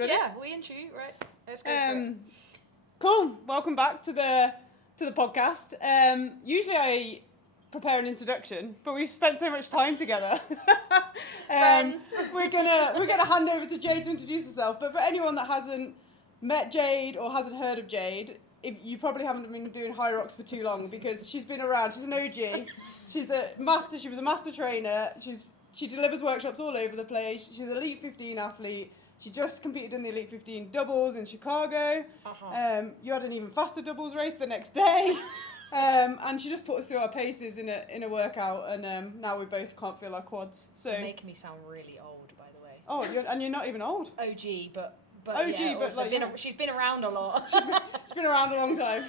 Ready? Yeah, we into you, right? Let's go for it. Cool. Welcome back to the podcast. Usually I prepare an introduction, but we've spent so much time together. We're gonna hand over to Jade to introduce herself. But for anyone that hasn't met Jade or hasn't heard of Jade, you probably haven't been doing Hyrox for too long because she's been around. She's an OG. She's a master. She was a master trainer. She delivers workshops all over the place. She's an Elite 15 athlete. She just competed in the Elite 15 doubles in Chicago. You had an even faster doubles race the next day. And she just put us through our paces in a workout, and now we both can't feel our quads. So You're making me sound really old, by the way. Oh, you're not even old. OG, but OG, yeah, but also like, she's been around a lot. She's been around a long time.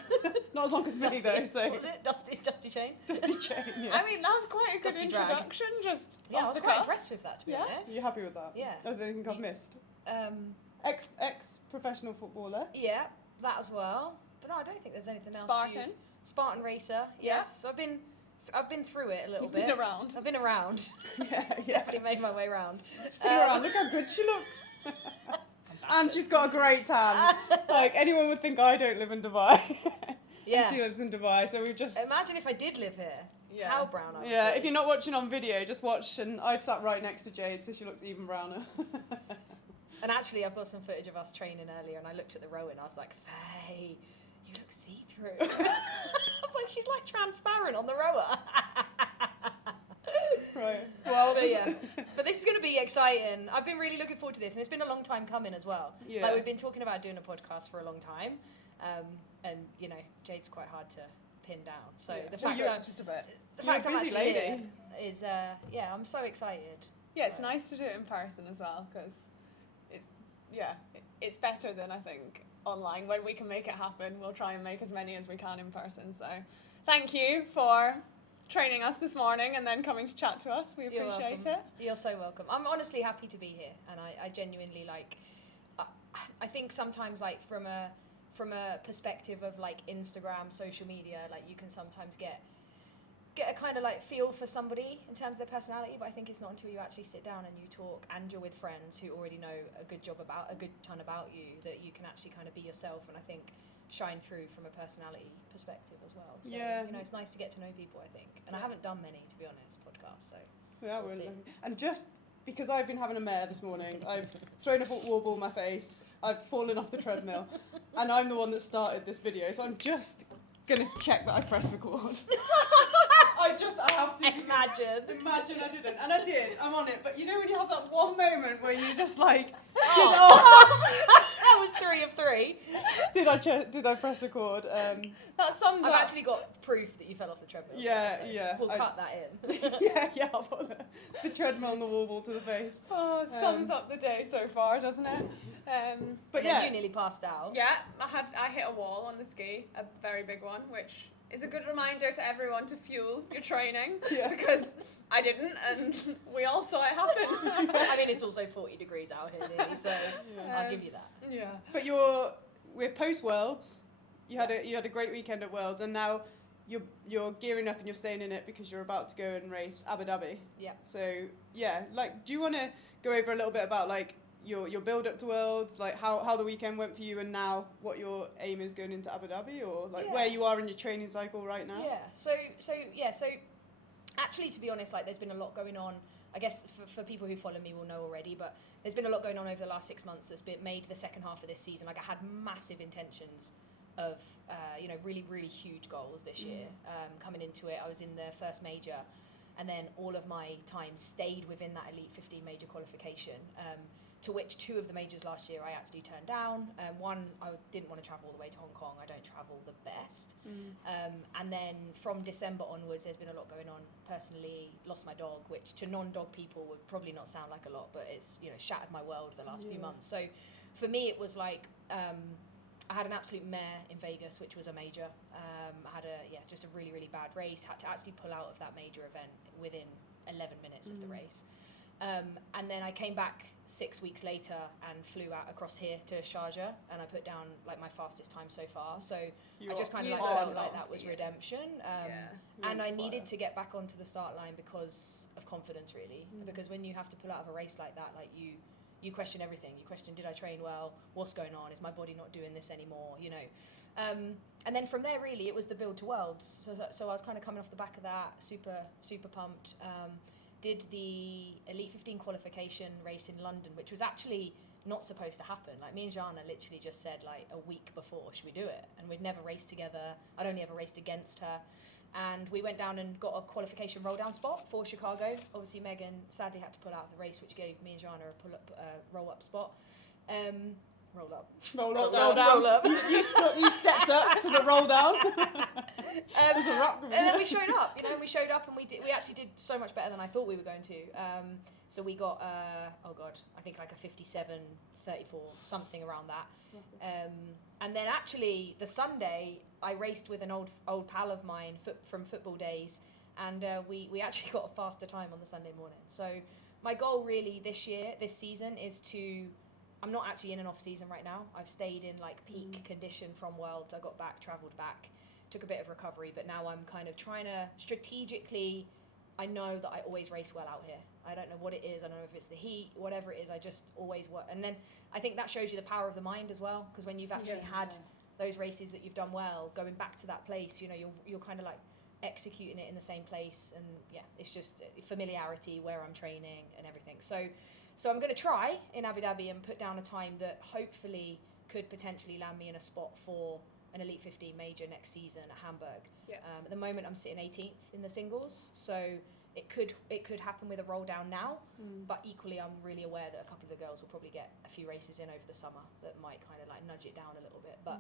Not as long as me though. So what was it? Dusty Chain? Dusty Chain. Yeah. I mean, that was quite a good Dusty drag. introduction. I was quite impressed with that, to be honest. Are you happy with that? Yeah. Is there anything I've missed? Ex professional footballer. Yeah, that as well. But no, I don't think there's anything else. Spartan racer. Yeah. Yes. So I've been through it a little bit. Been around. I've been around. Yeah. Definitely made my way around. Look how good she looks. And she's got a great tan. Like, anyone would think I don't live in Dubai. Yeah. And she lives in Dubai, so we've just... Imagine if I did live here. Yeah. How brown I would Yeah, be. if you're not watching on video, just watch, and I've sat right next to Jade, so she looks even browner. And actually, I've got some footage of us training earlier, and I looked at the row and I was like, Faye, you look see-through. I was like, she's like transparent on the rower. Right. Well, but yeah. But this is going to be exciting. I've been really looking forward to this, and it's been a long time coming as well. Yeah. Like, we've been talking about doing a podcast for a long time, and you know, Jade's quite hard to pin down. So Yeah. the fact You're I'm just a bit. the fact You're a I'm busy actually lady. here is yeah, I'm so excited. Yeah, it's So- nice to do it in person as well because it's better than I think online. When we can make it happen, we'll try and make as many as we can in person. So thank you for training us this morning and then coming to chat to us. We You're appreciate welcome. it. You're so welcome. I'm honestly happy to be here, and I genuinely like. I think sometimes, like, from a perspective of like Instagram, social media, like, you can sometimes get a kind of like feel for somebody in terms of their personality, but I think it's not until you actually sit down and you talk and you're with friends who already know a good ton about you that you can actually kind of be yourself, and I think shine through from a personality perspective as well. So, Yeah. you know, it's nice to get to know people, I think. And I haven't done many, to be honest, podcasts, so Yeah, we'll see. and just because I've been having a mare this morning, I've thrown a football ball in my face, I've fallen off the treadmill, and I'm the one that started this video, so I'm just gonna check that I pressed record. I have to. Imagine I didn't, and I did. I'm on it, but you know when you have that one moment where you just like, That was 3 of 3. Did I press record? That sums I've up. actually got proof that you fell off the treadmill. Yeah, so yeah, We'll I- cut that in. yeah, I'll put the treadmill and the wall ball to the face. Sums up the day so far, doesn't it? But And then yeah, you nearly passed out. Yeah, I hit a wall on the ski, a very big one, which is a good reminder to everyone to fuel your training. Yeah. Because I didn't, and we all saw it happen. I mean, it's also 40 degrees out here, nearly, so I'll give you that. Yeah. but we're post Worlds. You had a great weekend at Worlds, and now you're gearing up and you're staying in it because you're about to go and race Abu Dhabi. Yeah. So yeah, like, do you want to go over a little bit about like your build up to Worlds, like how the weekend went for you, and now what your aim is going into Abu Dhabi, or like Yeah. where you are in your training cycle right now? Yeah. So actually, to be honest, like, there's been a lot going on. I guess for people who follow me will know already, but there's been a lot going on over the last 6 months that's been made the second half of this season. Like, I had massive intentions of, really, really huge goals this year. Coming into it, I was in the first major, and then all of my time stayed within that Elite 15 major qualification, to which 2 of the majors last year I actually turned down. One, I didn't want to travel all the way to Hong Kong. I don't travel the best. And then from December onwards, there's been a lot going on. Personally, lost my dog, which to non-dog people would probably not sound like a lot, but it's, you know, shattered my world the last few months. So for me, it was like, I had an absolute mare in Vegas, which was a major. I had just a really, really bad race. Had to actually pull out of that major event within 11 minutes of the race. And then I came back 6 weeks later and flew out across here to Sharjah, and I put down like my fastest time so far. So I just kind of like felt like that was redemption. And I needed to get back onto the start line because of confidence, really. Because when you have to pull out of a race like that, like you you question everything. You question, did I train well? What's going on? Is my body not doing this anymore? You know. And then from there, really, it was the build to Worlds. So I was kind of coming off the back of that, super pumped. Did the Elite 15 qualification race in London, which was actually not supposed to happen. Like, me and Jana literally just said, like, a week before, should we do it? And we'd never raced together. I'd only ever raced against her. And we went down and got a qualification roll down spot for Chicago. Obviously, Megan sadly had to pull out of the race, which gave me and Jana a roll up spot. Roll up. Roll down. You stepped up to the roll down. And then we showed up. You know, we showed up and we actually did so much better than I thought we were going to. So we got I think like a 57, 34, something around that. And then actually the Sunday I raced with an old pal of mine from football days, and we actually got a faster time on the Sunday morning. So my goal really this season is to. I'm not actually in an off season right now. I've stayed in like peak condition from Worlds. I got back, travelled back, took a bit of recovery, but now I'm kind of trying to strategically. I know that I always race well out here. I don't know what it is. I don't know if it's the heat, whatever it is. I just always work. And then I think that shows you the power of the mind as well, because when you've actually had those races that you've done well, going back to that place, you know, you're kind of like executing it in the same place, and it's just familiarity, where I'm training and everything. So I'm going to try in Abu Dhabi and put down a time that hopefully could potentially land me in a spot for an Elite 15 major next season at Hamburg. At the moment I'm sitting 18th in the singles, so it could happen with a roll down now, but equally I'm really aware that a couple of the girls will probably get a few races in over the summer that might kind of like nudge it down a little bit. But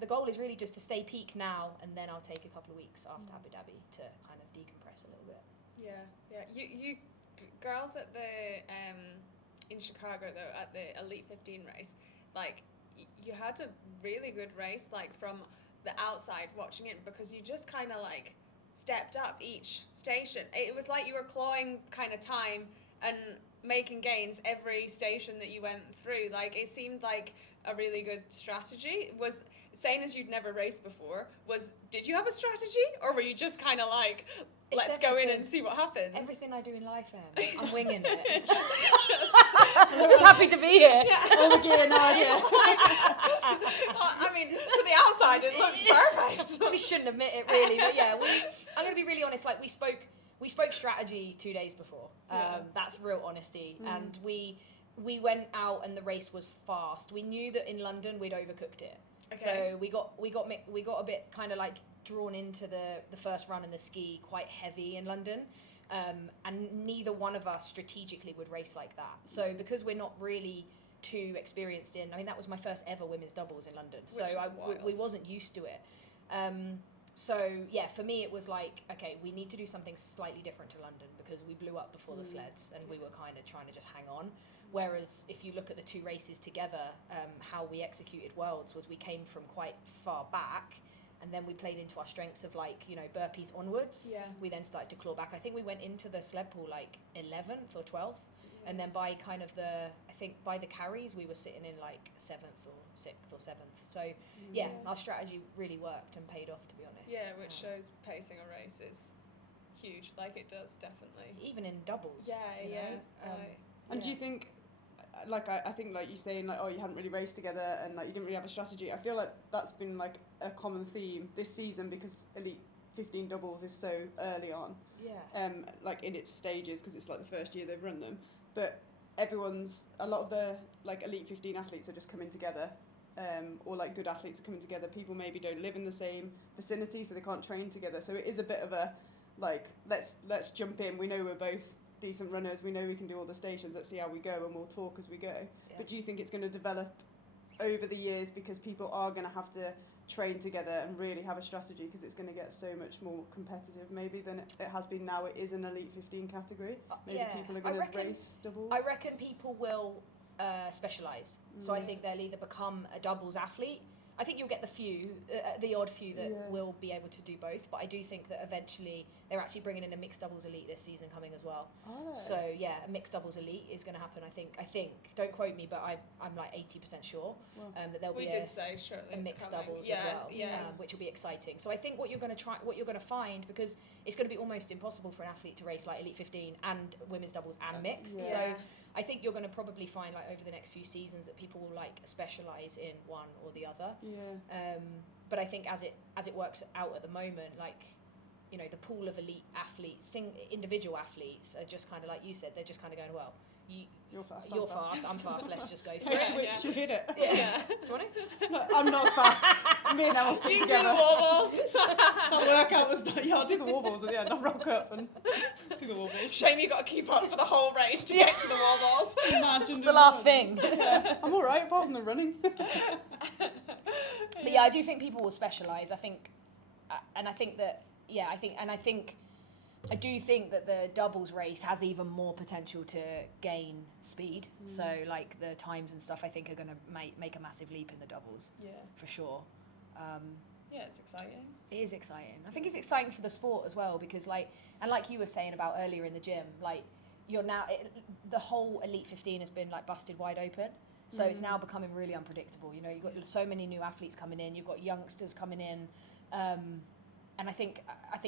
the goal is really just to stay peak now, and then I'll take a couple of weeks after Abu Dhabi to kind of decompress a little bit. You girls at the in Chicago though, at the Elite 15 race, like you had a really good race, like from the outside watching it, because you just kind of like stepped up each station. It was like you were clawing kind of time and making gains every station that you went through. Like, it seemed like a really good strategy. Was saying as you'd never raced before, did you have a strategy, or were you just kind of like, let's go in and see what happens? Everything I do in life, I'm winging it. I'm just happy to be here. All the gear now, I mean, to the outside, it looks perfect. We shouldn't admit it, really, but I'm going to be really honest. Like, we spoke strategy 2 days before. That's real honesty, and we went out and the race was fast. We knew that in London we'd overcooked it. Okay. So we got a bit kind of like drawn into the first run in the ski quite heavy in London, and neither one of us strategically would race like that. So because we're not really too experienced in, I mean, that was my first ever women's doubles in London, so we wasn't used to it. So for me it was like, okay, we need to do something slightly different to London, because we blew up before the sleds and we were kind of trying to just hang on. Whereas if you look at the two races together, how we executed Worlds was we came from quite far back, and then we played into our strengths of, like, you know, burpees onwards. We then started to claw back. I think we went into the sled pool like 11th or 12th, and then by kind of by the carries we were sitting in like 7th or 6th or 7th. So our strategy really worked and paid off, to be honest. Which shows pacing a race is huge. Like, it does, definitely. Even in doubles. And do you think, like, I think, like you saying, like, oh, you hadn't really raced together and like you didn't really have a strategy, I feel like that's been like a common theme this season, because Elite 15 doubles is so early on, like in its stages, because it's like the first year they've run them, but a lot of the like Elite 15 athletes are just coming together, or like good athletes are coming together. People maybe don't live in the same vicinity, so they can't train together, so it is a bit of a like, let's jump in, we know we're both decent runners, we know we can do all the stations, let's see how we go, and we'll talk as we go. But do you think it's going to develop over the years, because people are going to have to train together and really have a strategy, because it's going to get so much more competitive maybe than it has been now? It is an Elite 15 category. Maybe people are going to race doubles. I reckon people will specialise. So I think they'll either become a doubles athlete. I think you'll get the odd few that will be able to do both, but I do think that eventually they're actually bringing in a mixed doubles elite this season coming as well. So a mixed doubles elite is going to happen. I think. Don't quote me, but I'm like 80% sure that there'll be a mixed doubles as well, which will be exciting. So I think what you're going to find, because it's going to be almost impossible for an athlete to race like Elite 15 and women's doubles and mixed. So I think you're going to probably find like over the next few seasons that people will like specialize in one or the other. Yeah. But I think as it works out at the moment, like, you know, the pool of elite athletes, individual athletes are just kind of like you said, they're just kind of going, well, you're fast, I'm fast, let's just go for it. Should we hit it? Yeah. Do you want it? No, I'm not as fast. Me and Emma stick together. Do the wall balls. That workout was done. Yeah, I'll do the wall balls at the end. I'll rock up and do the wall balls. Shame you got to keep up for the whole race to get to the wall balls. Imagine It's the last thing. Yeah. I'm alright apart from the running. But yeah, I do think people will specialise. I think, and I think that, yeah, I do think that the doubles race has even more potential to gain speed. So like the times and stuff, I think are going to make a massive leap in the doubles. Yeah, for sure. Yeah, it's exciting. It is exciting. I think it's exciting for the sport as well because like you were saying about earlier in the gym, like the whole Elite 15 has been like busted wide open. So it's now becoming really unpredictable. You know, you've got so many new athletes coming in. You've got youngsters coming in, and I think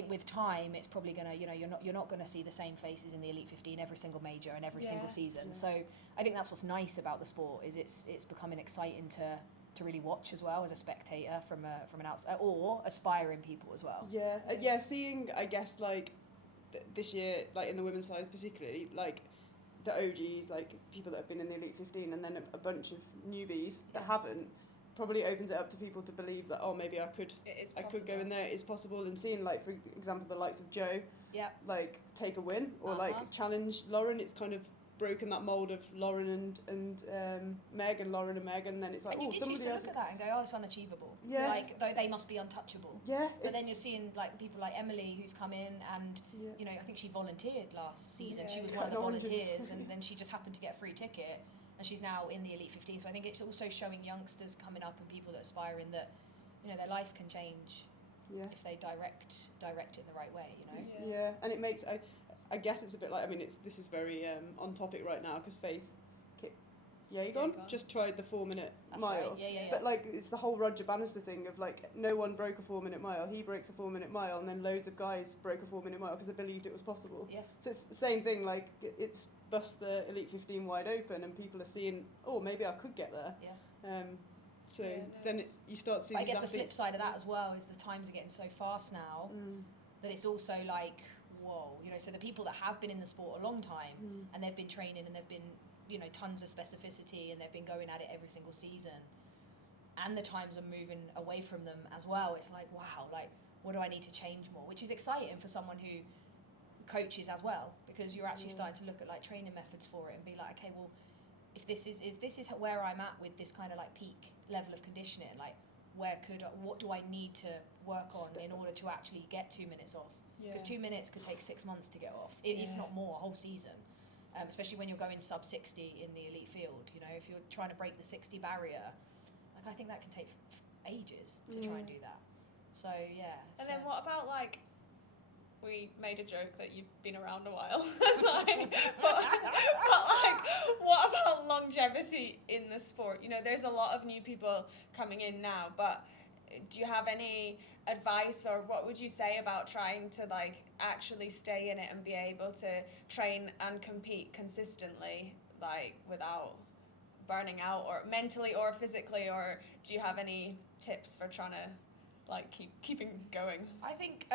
with time, it's probably gonna, you know, you're not gonna see the same faces in the Elite 15 every single major and every single season. Yeah. So I think that's what's nice about the sport is it's becoming exciting to really watch as well as a spectator from an outside or aspiring people as well. Yeah, yeah. Seeing, I guess, like this year, like in the women's side particularly, like the OGs, like people that have been in the Elite 15, and then a bunch of newbies that haven't, probably opens it up to people to believe that, oh, maybe I could go in there. It's possible. And seeing, like, for example, the likes of Jo, like take a win or like challenge Lauren. It's kind of broken that mold of Lauren and Meg, and Lauren and Meg, and then it's like, and oh, you somebody did else. Look at that and go, oh, it's unachievable. Yeah. Like they must be untouchable. Yeah. But then you're seeing like people like Emily who's come in and you know, I think she volunteered last season. She was one of the volunteers, and then she just happened to get a free ticket, and she's now in the Elite 15. So I think it's also showing youngsters coming up and people that are aspiring that, you know, their life can change if they direct it in the right way. You know. Yeah, and it makes I guess it's a bit like, I mean, this is very on topic right now because Faith Yeagon just tried the 4-minute mile. Right. Yeah. But like it's the whole Roger Bannister thing of like no one broke a 4-minute mile. He breaks a 4-minute mile, and then loads of guys broke a 4-minute mile because they believed it was possible. Yeah. So it's the same thing. Like it's bust the Elite 15 wide open, and people are seeing, oh, maybe I could get there. Yeah. Then you start seeing. But I guess the flip side of that as well is the times are getting so fast now that it's also like, whoa, you know, so the people that have been in the sport a long time and they've been training and they've been, you know, tons of specificity and they've been going at it every single season, and the times are moving away from them as well. It's like, wow, like what do I need to change more? Which is exciting for someone who coaches as well, because you're actually starting to look at like training methods for it and be like, okay, well, if this is where I'm at with this kind of like peak level of conditioning, like what do I need to work on in order to actually get 2 minutes off? Because 2 minutes could take 6 months to get off, if not more, a whole season. Especially when you're going sub 60 in the elite field. You know, if you're trying to break the 60 barrier, like I think that can take ages to try and do that. So yeah. And then what about like, we made a joke that you've been around a while, like, but like, what about longevity in the sport? You know, there's a lot of new people coming in now, but do you have any advice, or what would you say about trying to like actually stay in it and be able to train and compete consistently, like without burning out, or mentally or physically? Or do you have any tips for trying to like keeping going? I think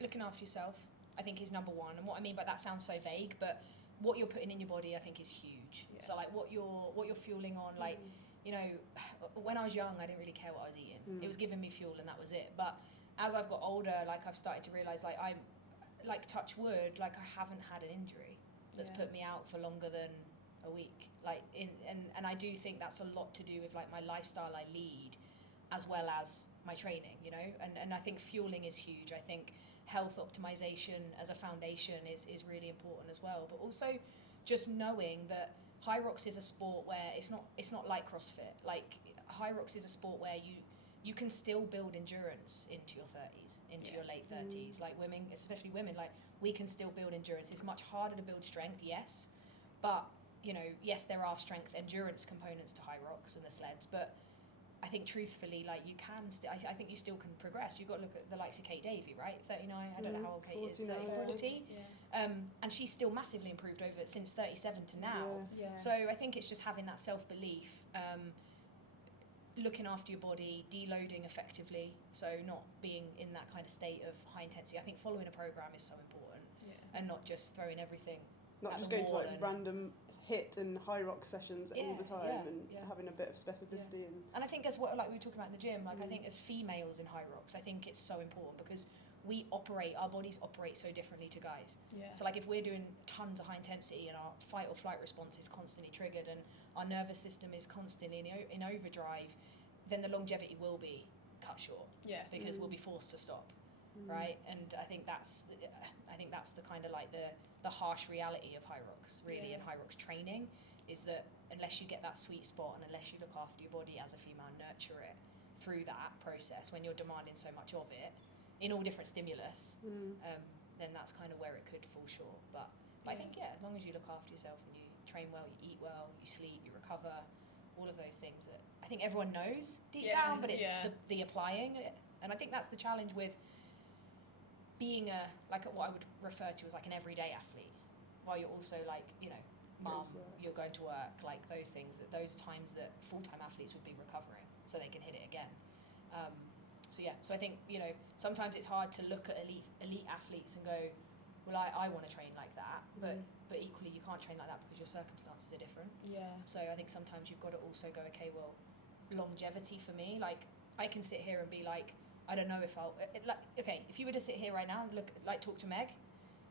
looking after yourself, I think, is number one. And what I mean by that sounds so vague, but what you're putting in your body, I think, is huge. Yeah. So like what you're fueling on, like you know, when I was young, I didn't really care what I was eating. It was giving me fuel, and that was it. But as I've got older, like I've started to realise, like I'm, like touch wood, like I haven't had an injury that's put me out for longer than a week. Like and I do think that's a lot to do with like my lifestyle I lead, as well as my training, you know, and I think fueling is huge. I think health optimization as a foundation is really important as well. But also just knowing that Hyrox is a sport where it's not like CrossFit. Like Hyrox is a sport where you can still build endurance into your 30s, into your late 30s. Like women, especially women, like we can still build endurance. It's much harder to build strength, yes, but you know, yes, there are strength endurance components to Hyrox and the sleds, but I think truthfully, like you can I think you still can progress. You've got to look at the likes of Kate Davey, right? 39, I don't know how old Kate is, 40. Yeah. And she's still massively improved over since 37 to now. Yeah. So I think it's just having that self-belief, looking after your body, deloading effectively, so not being in that kind of state of high intensity. I think following a program is so important, and not just throwing everything Not at just the going to wall like random HIIT and Hyrox sessions all the time, and having a bit of specificity. And I think as well, like we were talking about in the gym, like I think as females in Hyrox, I think it's so important because our bodies operate so differently to guys. Yeah. So like if we're doing tons of high intensity and our fight or flight response is constantly triggered and our nervous system is constantly in overdrive, then the longevity will be cut short. Yeah. Because we'll be forced to stop, right? And I think that's the kind of like the harsh reality of Hyrox, really, and Hyrox training is that unless you get that sweet spot and unless you look after your body as a female, nurture it through that process when you're demanding so much of it in all different stimulus, then that's kind of where it could fall short. But I think, as long as you look after yourself and you train well, you eat well, you sleep, you recover, all of those things that I think everyone knows deep down, but it's the applying it. And I think that's the challenge with being what I would refer to as like an everyday athlete, while you're also like, mum, you're going to work, like those things, those times that full-time athletes would be recovering so they can hit it again. So I think, sometimes it's hard to look at elite athletes and go, well, I want to train like that, but equally you can't train like that because your circumstances are different. Yeah. So I think sometimes you've got to also go, okay, well, longevity for me, like I can sit here and be like, I don't know if if you were to sit here right now and talk to Meg,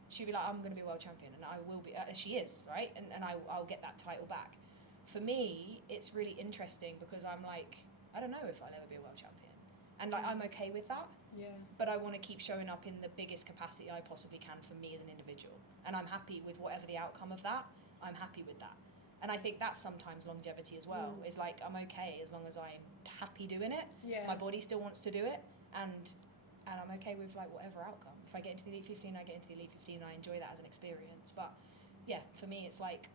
she'd be like, I'm going to be world champion, and I will be, she is, right? And I'll get that title back. For me, it's really interesting because I'm like, I don't know if I'll ever be a world champion. And like, I'm okay with that. Yeah. But I want to keep showing up in the biggest capacity I possibly can for me as an individual. And I'm happy with whatever the outcome of that, I'm happy with that. And I think that's sometimes longevity as well. Is like, I'm okay as long as I'm happy doing it. Yeah. My body still wants to do it. And I'm okay with like whatever outcome. If I get into the Elite 15, I get into the Elite 15 and I enjoy that as an experience. But yeah, for me, it's like,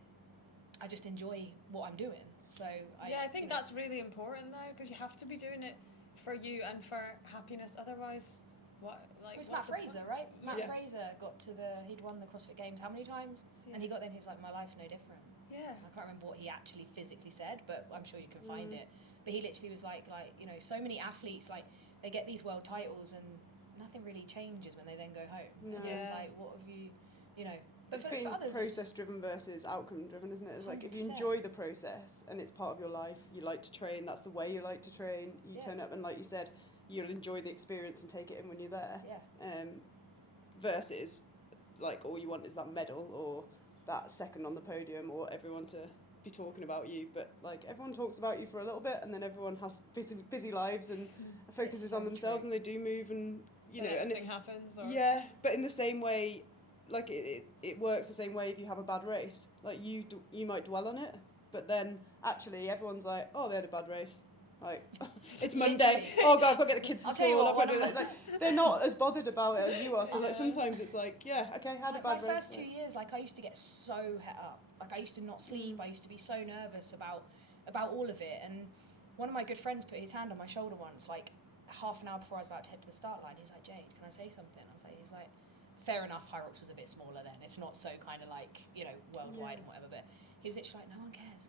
I just enjoy what I'm doing. So I think that's really important though, because you have to be doing it for you and for happiness. Otherwise, what like? It was Matt Fraser, right? Matt Yeah. Fraser he'd won the CrossFit Games how many times? Yeah. And he got then he's like, my life's no different. Yeah. I can't remember what he actually physically said, but I'm sure you can find it. But he literally was like so many athletes, like they get these world titles and nothing really changes when they then go home. No. And it's like, what have you but It's for being others, process driven versus outcome driven, isn't it? It's like if you 100%. enjoy the process and it's part of your life, you like to train, that's the way you like to train, you turn up and like you said, you'll enjoy the experience and take it in when you're there. Yeah. Versus like all you want is that medal or that second on the podium or everyone to be talking about you, but like everyone talks about you for a little bit and then everyone has busy lives and focuses so on themselves true. and they do move and The next thing happens. Or... Yeah, but in the same way, like it works the same way if you have a bad race. Like you might dwell on it, but then actually everyone's like, oh, they had a bad race. Like it's Monday. Oh God, I've got to get the kids to school. I've got to do that. Like they're not as bothered about it as you are. So like sometimes it's like, yeah, okay, had a bad race. My first 2 years, like I used to get so het up. Like I used to not sleep. I used to be so nervous about all of it. And one of my good friends put his hand on my shoulder once, like half an hour before I was about to head to the start line. He's like, Jade, can I say something? He's like, fair enough, Hyrox was a bit smaller then. It's not so kind of like, worldwide and whatever, but he was literally like, no one cares.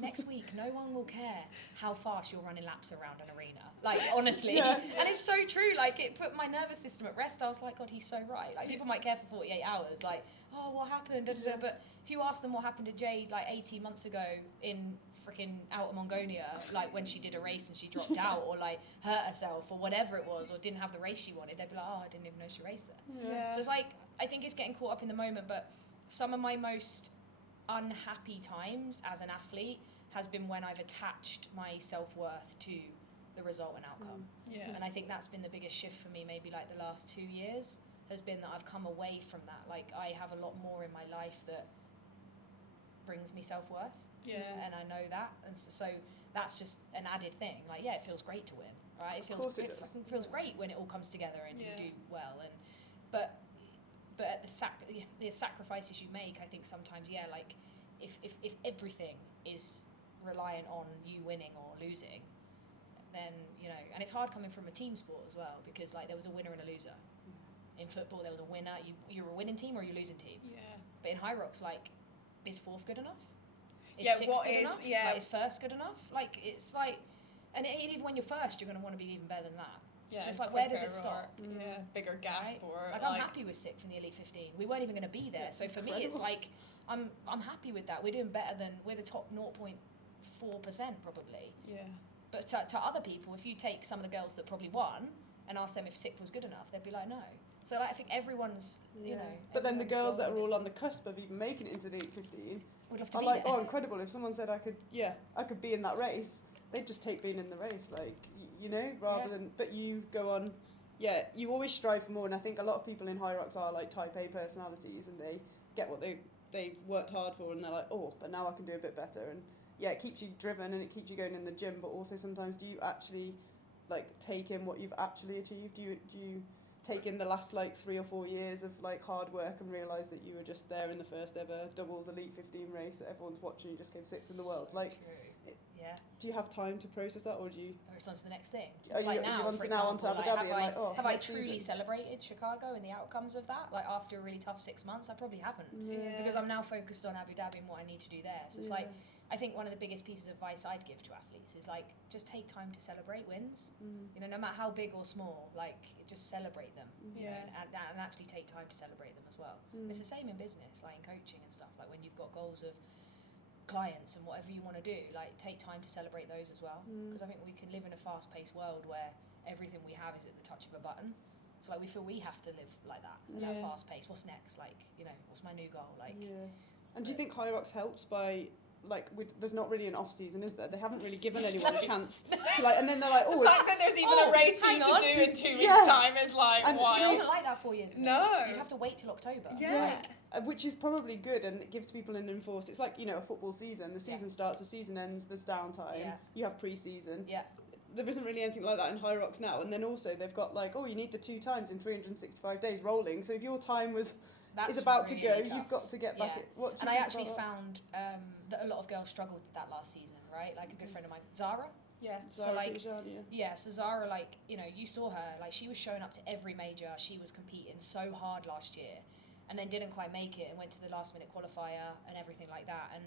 Next week, no one will care how fast you're running laps around an arena. Like, honestly. Yeah. And it's so true. Like, it put my nervous system at rest. I was like, God, he's so right. Like, people might care for 48 hours. Like, oh, what happened? Da, da, da. But if you ask them what happened to Jade, like, 18 months ago in freaking Outer Mongolia, like, when she did a race and she dropped out or, like, hurt herself or whatever it was or didn't have the race she wanted, they'd be like, oh, I didn't even know she raced there. Yeah. So it's like, I think it's getting caught up in the moment, but some of my most unhappy times as an athlete has been when I've attached my self-worth to the result and outcome. Yeah. And I think that's been the biggest shift for me, maybe like the last 2 years, has been that I've come away from that. Like, I have a lot more in my life that brings me self-worth. Yeah. And I know that. And so that's just an added thing. Like, yeah, it feels great to win, right? It feels great when it all comes together and you do well. And but at the sacrifices you make, I think sometimes, like if everything is reliant on you winning or losing, then, you know, and it's hard coming from a team sport as well, because like there was a winner and a loser. In football, there was a winner. You're a winning team or you're a losing team. Yeah. But in Hyrox, like, is fourth good enough? Is Yeah, sixth what good is- enough? yeah. Like, is first good enough? Like, it's like, and even when you're first, you're going to want to be even better than that. Yeah, So it's like, where does quicker it stop? Or, yeah, bigger gap Right? or Like, I'm happy with sixth in the Elite 15. We weren't even going to be there. So for me, it's incredible. like, I'm happy with that. We're doing better than, we're the top 0.4% probably. Yeah. But to other people, if you take some of the girls that probably won and ask them if sixth was good enough, they'd be like, no. So like, I think everyone's, you know. But then the everyone's girls that are goal all on the cusp of even making it into the 815 would love to are be like, there. oh, incredible. If someone said I could be in that race, they'd just take being in the race, like, you know, rather than, but you go on, you always strive for more. And I think a lot of people in Hyrox are like type A personalities, and they get what they've worked hard for, and they're like, oh, but now I can do a bit better. And yeah, it keeps you driven and it keeps you going in the gym, but also sometimes do you actually like take in what you've actually achieved? Do you take in the last like 3 or 4 years of like hard work and realise that you were just there in the first ever doubles Elite 15 race that everyone's watching, you just came sixth in the world? So Like, true. Yeah. do you have time to process that, or do you? Or it's on to the next thing. Are It's you- like are you now, on for to now example, onto Abu like, Dhabi and like, oh, have I next truly season? celebrated Chicago and the outcomes of that? Like after a really tough 6 months, I probably haven't. Yeah. Because I'm now focused on Abu Dhabi and what I need to do there. So it's like, I think one of the biggest pieces of advice I'd give to athletes is like, just take time to celebrate wins. You know, no matter how big or small, like just celebrate them. You know, and actually take time to celebrate them as well. It's the same in business, like in coaching and stuff. Like when you've got goals of clients and whatever you want to do, like take time to celebrate those as well. Because I think we can live in a fast-paced world where everything we have is at the touch of a button. So like we feel we have to live like that, that fast pace. What's next? Like, you know, what's my new goal? Like, And do you think Hyrox helps by like there's not really an off season, is there? They haven't really given anyone a chance to like, and then they're like, oh, The fact that there's even a race for hang you on. to do in 2 weeks' Yeah. time is like And it wild. wasn't like that 4 years ago. No. You'd have to wait till October. Yeah. which is probably good, and it gives people an enforced. It's like, you know, a football season. The season starts, the season ends. There's downtime. Yeah. You have pre-season. Yeah. There isn't really anything like that in Hyrox now. And then also they've got like, oh, you need the 2 times in 365 days rolling. So if your time is That's about really to go, tough. you've got to get back. Yeah. What do And you I think actually about that? found that a lot of girls struggled with that last season, right? Like a good friend of mine, Zara. Yeah. So Zara like, Pijani, yeah, so Zara, like, you know, you saw her, like she was showing up to every major. She was competing so hard last year, and then didn't quite make it and went to the last minute qualifier and everything like that. And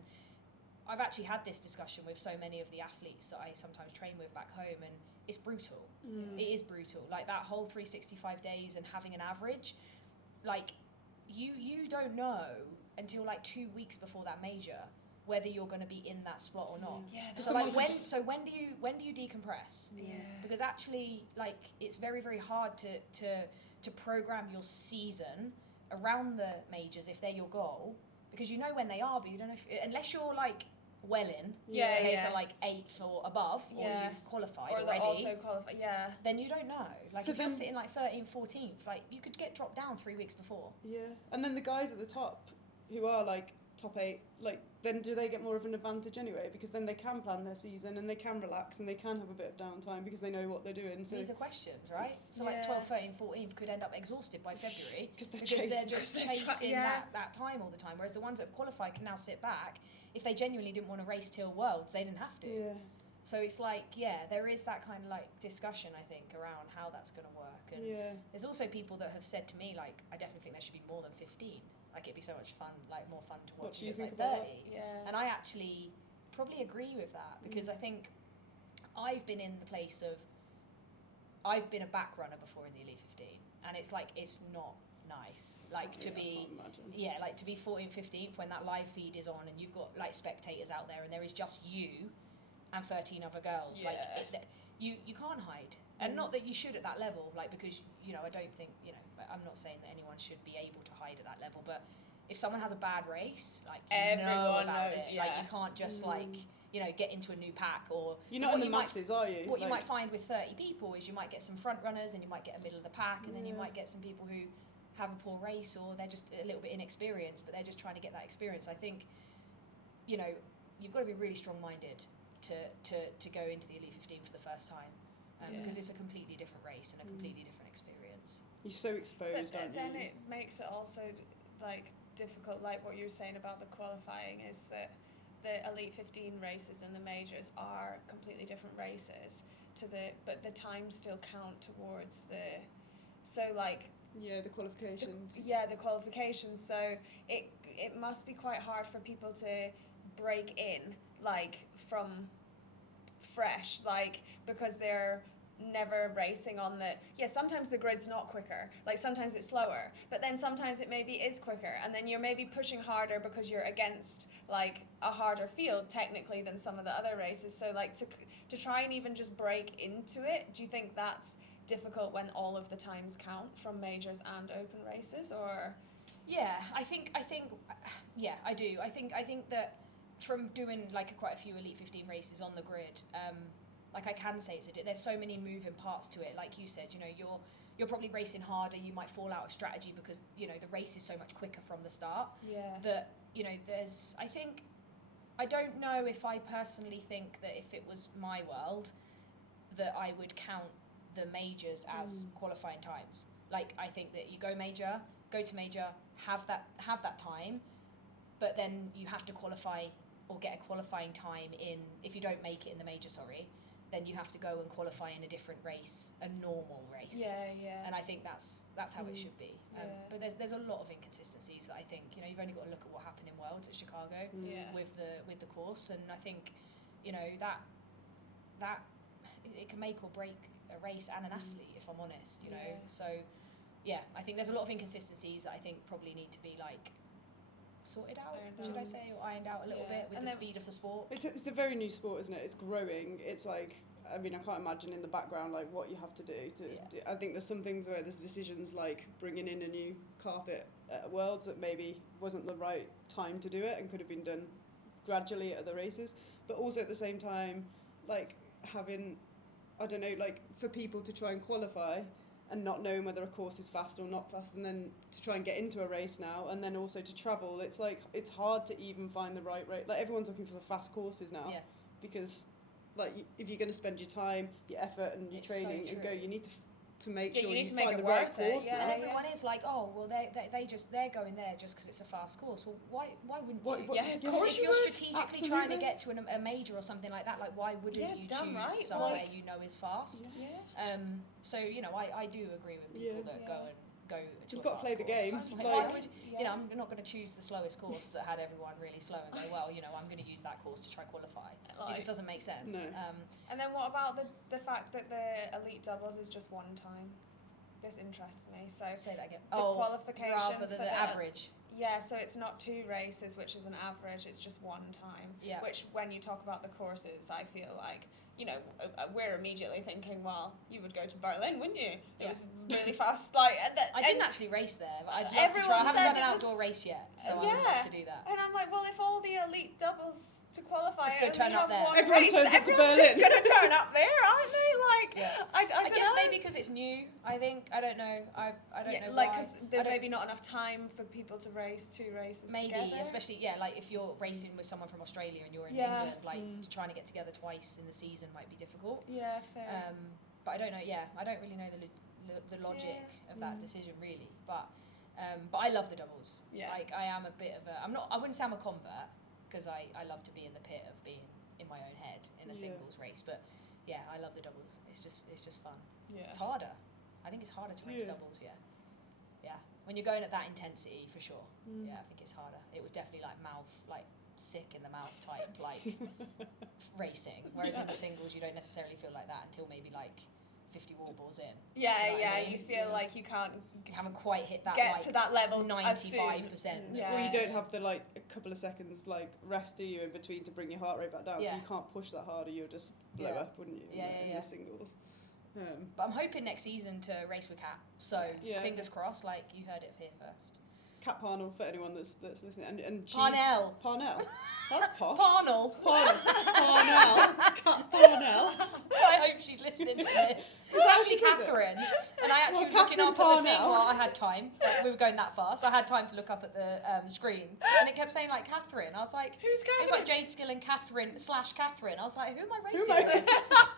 I've actually had this discussion with so many of the athletes that I sometimes train with back home, and it's brutal. It is brutal. Like that whole 365 days and having an average, like you don't know until like 2 weeks before that major whether you're going to be in that spot or not. Yeah. So like when do you decompress? Yeah. Because actually, like, it's very, very hard to program your season around the majors if they're your goal, because you know when they are, but you don't know unless you're like well in. Yeah, Okay, yeah. so like 8th or above, or Yeah. you've qualified Or the already. auto qualify. Yeah. Then you don't know. Like So if you're then- sitting like 13th, 14th, like you could get dropped down 3 weeks before. Yeah, and then the guys at the top, who are like top 8, like then do they get more of an advantage anyway? Because then they can plan their season and they can relax and they can have a bit of downtime because they know what they're doing. So These are questions, right? It's- So like yeah. 12th, 13th, 14th could end up exhausted by February because they're because they're chasing. just Because they're chasing yeah. that time all the time. Whereas the ones that have qualified can now sit back. If they genuinely didn't want to race till Worlds, they didn't have to. Yeah, So it's like, yeah, there is that kind of like discussion, I think, around how that's going to work. And yeah. there's also people that have said to me, like, I definitely think there should be more than 15. Like, it'd be so much fun, like, more fun to What watch do if you it's think like about 30. Yeah. And I actually probably agree with that, because I think I've been in the place of, I've been a back runner before in the Elite 15, and it's like, it's not nice. Like, to Yeah, I be, can't imagine. yeah, like to be 14th, 15th when that live feed is on and you've got like spectators out there and there is just you and 13 other girls. Like, Yeah. you can't hide. And not that you should at that level, like, because, you know, I don't think, you know, I'm not saying that anyone should be able to hide at that level, but if someone has a bad race, like, you know Everyone about knows, it. Like, yeah. you can't just, like, you know, get into a new pack, or... You're not what in the you might- masses, are you? What you Like, might find with 30 people is you might get some front runners and you might get a middle of the pack, and then you Yeah. might get some people who have a poor race, or they're just a little bit inexperienced, but they're just trying to get that experience. I think, you know, you've got to be really strong-minded to go into the Elite 15 for the first time, Yeah. because it's a completely different race and a completely different experience. You're so But exposed, aren't then you? it makes it also like difficult, like what you were saying about the qualifying, is that the Elite 15 races and the majors are completely different races. but the times still count towards so like the qualifications. the qualifications. So it must be quite hard for people to break in like from fresh, like because they're never racing on sometimes the grid's not quicker, like sometimes it's slower, but then sometimes it maybe is quicker, and then you're maybe pushing harder because you're against like a harder field technically than some of the other races. So like to try and even just break into it, do you think that's difficult when all of the times count from majors and open races? Or I think I do. I think that from doing like quite a few Elite 15 races on the grid, like I can say there's so many moving parts to it. Like you said, you know, you're probably racing harder. You might fall out of strategy because, you know, the race is so much quicker from the start. That, you know, I don't know if I personally think that if it was my world, that I would count the majors as qualifying times. Like I think that you go to major, have that time, but then you have to qualify or get a qualifying time in, if you don't make it in the major, then you have to go and qualify in a different race, a normal race. And I think that's how it should be. But there's a lot of inconsistencies that I think, you know, you've only got to look at what happened in Worlds at Chicago with the course, and I think, you know, that it can make or break a race and an athlete, if I'm honest, you know. So I think there's a lot of inconsistencies that I think probably need to be like sorted out, should I say, or ironed out a little bit with the speed of the sport. It's a very new sport, isn't it? It's growing. It's like, I mean, I can't imagine in the background like what you have to do. I think there's some things where there's decisions like bringing in a new carpet at Worlds that maybe wasn't the right time to do it and could have been done gradually at the races. But also at the same time, like having, I don't know, like for people to try and qualify and not knowing whether a course is fast or not fast, and then to try and get into a race now, and then also to travel, it's like, it's hard to even find the right race. Like everyone's looking for the fast courses now, because like if you're going to spend your time, your effort and your training and go, you need to make sure you find the right course. And everyone is like, oh well, they're going there just because it's a fast course. Well, why wouldn't you? If you're strategically trying to get to a major or something like that, like why wouldn't you choose somewhere you know is fast? So you know, I do agree with people that go to You've a got to play the course. game. You know, I'm not going to choose the slowest course that had everyone really slow and go, well, you know, I'm going to use that course to try qualify. It just doesn't make sense. No. And then what about the fact that the elite doubles is just one time? This interests me. So say that again. The qualification rather than the average. Yeah, so it's not 2 races, which is an average. It's just one time. Yeah. Which, when you talk about the courses, I feel like, you know, we're immediately thinking, well, you would go to Berlin, wouldn't you? It was really fast. Like I didn't actually race there, but I'd love to try. I haven't done an outdoor race yet, so I would love to do that. And I'm like, well, if all the elite doubles to qualify only turn have up there. one everyone race, turns up to everyone's Berlin. just going to turn up there, aren't they? Like, I guess don't know. maybe because it's new. I think I don't know. I don't know. Like, because there's maybe not enough time for people to race 2 races maybe, together. especially like if you're racing with someone from Australia and you're in England, like trying to get together twice in the season might be difficult. Yeah, fair. But I don't know. Yeah, I don't really know the logic of that decision really. But I love the doubles. Yeah. Like I am a bit of a. I wouldn't say I'm a convert because I love to be in the pit of being in my own head in a singles race. But yeah, I love the doubles. It's just fun. Yeah. It's harder. I think it's harder to race doubles. Yeah. When you're going at that intensity, for sure. Yeah, I think it's harder. It was definitely like sick in the mouth type like racing. Whereas in the singles, you don't necessarily feel like that until maybe like 50 wall balls in. Yeah, you know what I mean? You feel like you haven't quite hit that get like to that level 95%. Yeah. Or you don't have the like a couple of seconds like rest, do you, in between to bring your heart rate back down, so you can't push that harder. You'll just blow up, wouldn't you? In the singles. But I'm hoping next season to race with Kat. So fingers crossed. Like you heard it here first. Kat Parnell, for anyone that's listening, and she's Parnell. That's posh. Parnell. Parnell. Kat Parnell. I hope she's listening to this. It's actually Catherine, and I actually was looking up at the thing while I had time. Like, we were going that far, so I had time to look up at the screen, and it kept saying like Catherine. I was like, who's Catherine? It was like Jade Skillen, Catherine / I was like, who am I racing with?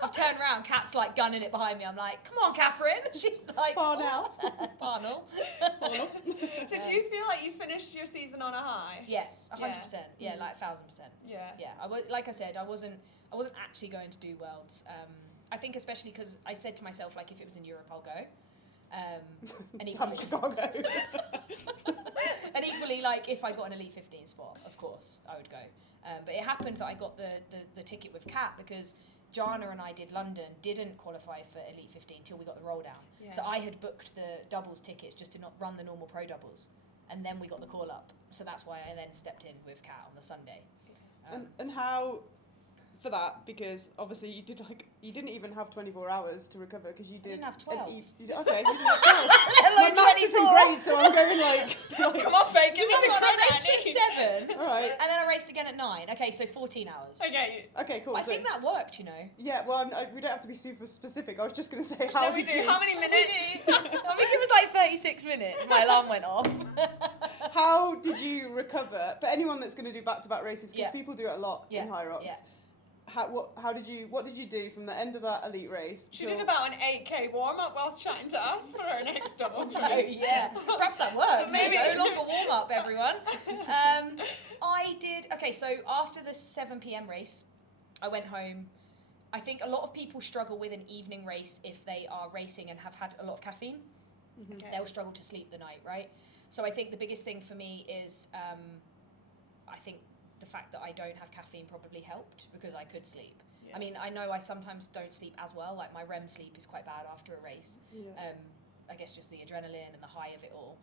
I've turned around, Kat's like gunning it behind me. I'm like, come on, Catherine. She's like, Parnell. Parnell. So do you feel like you finished your season on a high? Yes, 100%. Yeah, like 1,000%. Yeah. Yeah. Like I said, I wasn't actually going to do Worlds. I think especially because I said to myself, like, if it was in Europe, I'll go. And Damn Chicago. and equally, like, if I got an Elite 15 spot, of course, I would go. But it happened that I got the ticket with Kat because Jana and I did London, didn't qualify for Elite 15 till we got the roll down. Yeah. So I had booked the doubles tickets just to not run the normal pro doubles. And then we got the call up. So that's why I then stepped in with Kat on the Sunday. And how, for that, because obviously you didn't even have 24 hours to recover because you did. I didn't have 12. Okay, you didn't have 12. My Like maths isn't 24. great, so I'm going like Come on, Faye, give me the I credit. raced at 7, all right. and then I raced again at 9. Okay, so 14 hours. Okay. Cool. I so, think that worked, you know. yeah, well, we don't have to be super specific. I was just going to say, how No, we did do. you? How many minutes? I think it was like 36 minutes. My alarm went off. How did you recover? For anyone that's going to do back-to-back races, because Yeah. people do it a lot in Hyrox. Yeah. What did you do from the end of that elite race? She did about an 8k warm-up whilst chatting to us for her next doubles Oh, race. yeah. Perhaps that worked. Maybe. No longer warm up, everyone. I did. Okay, so after the 7 p.m. race, I went home. I think a lot of people struggle with an evening race if they are racing and have had a lot of caffeine. Okay. They'll struggle to sleep the night, right? So I think the biggest thing for me is, I think the fact that I don't have caffeine probably helped because I could sleep. Yeah. I mean, I know I sometimes don't sleep as well. Like my REM sleep is quite bad after a race. Yeah. I guess just the adrenaline and the high of it all.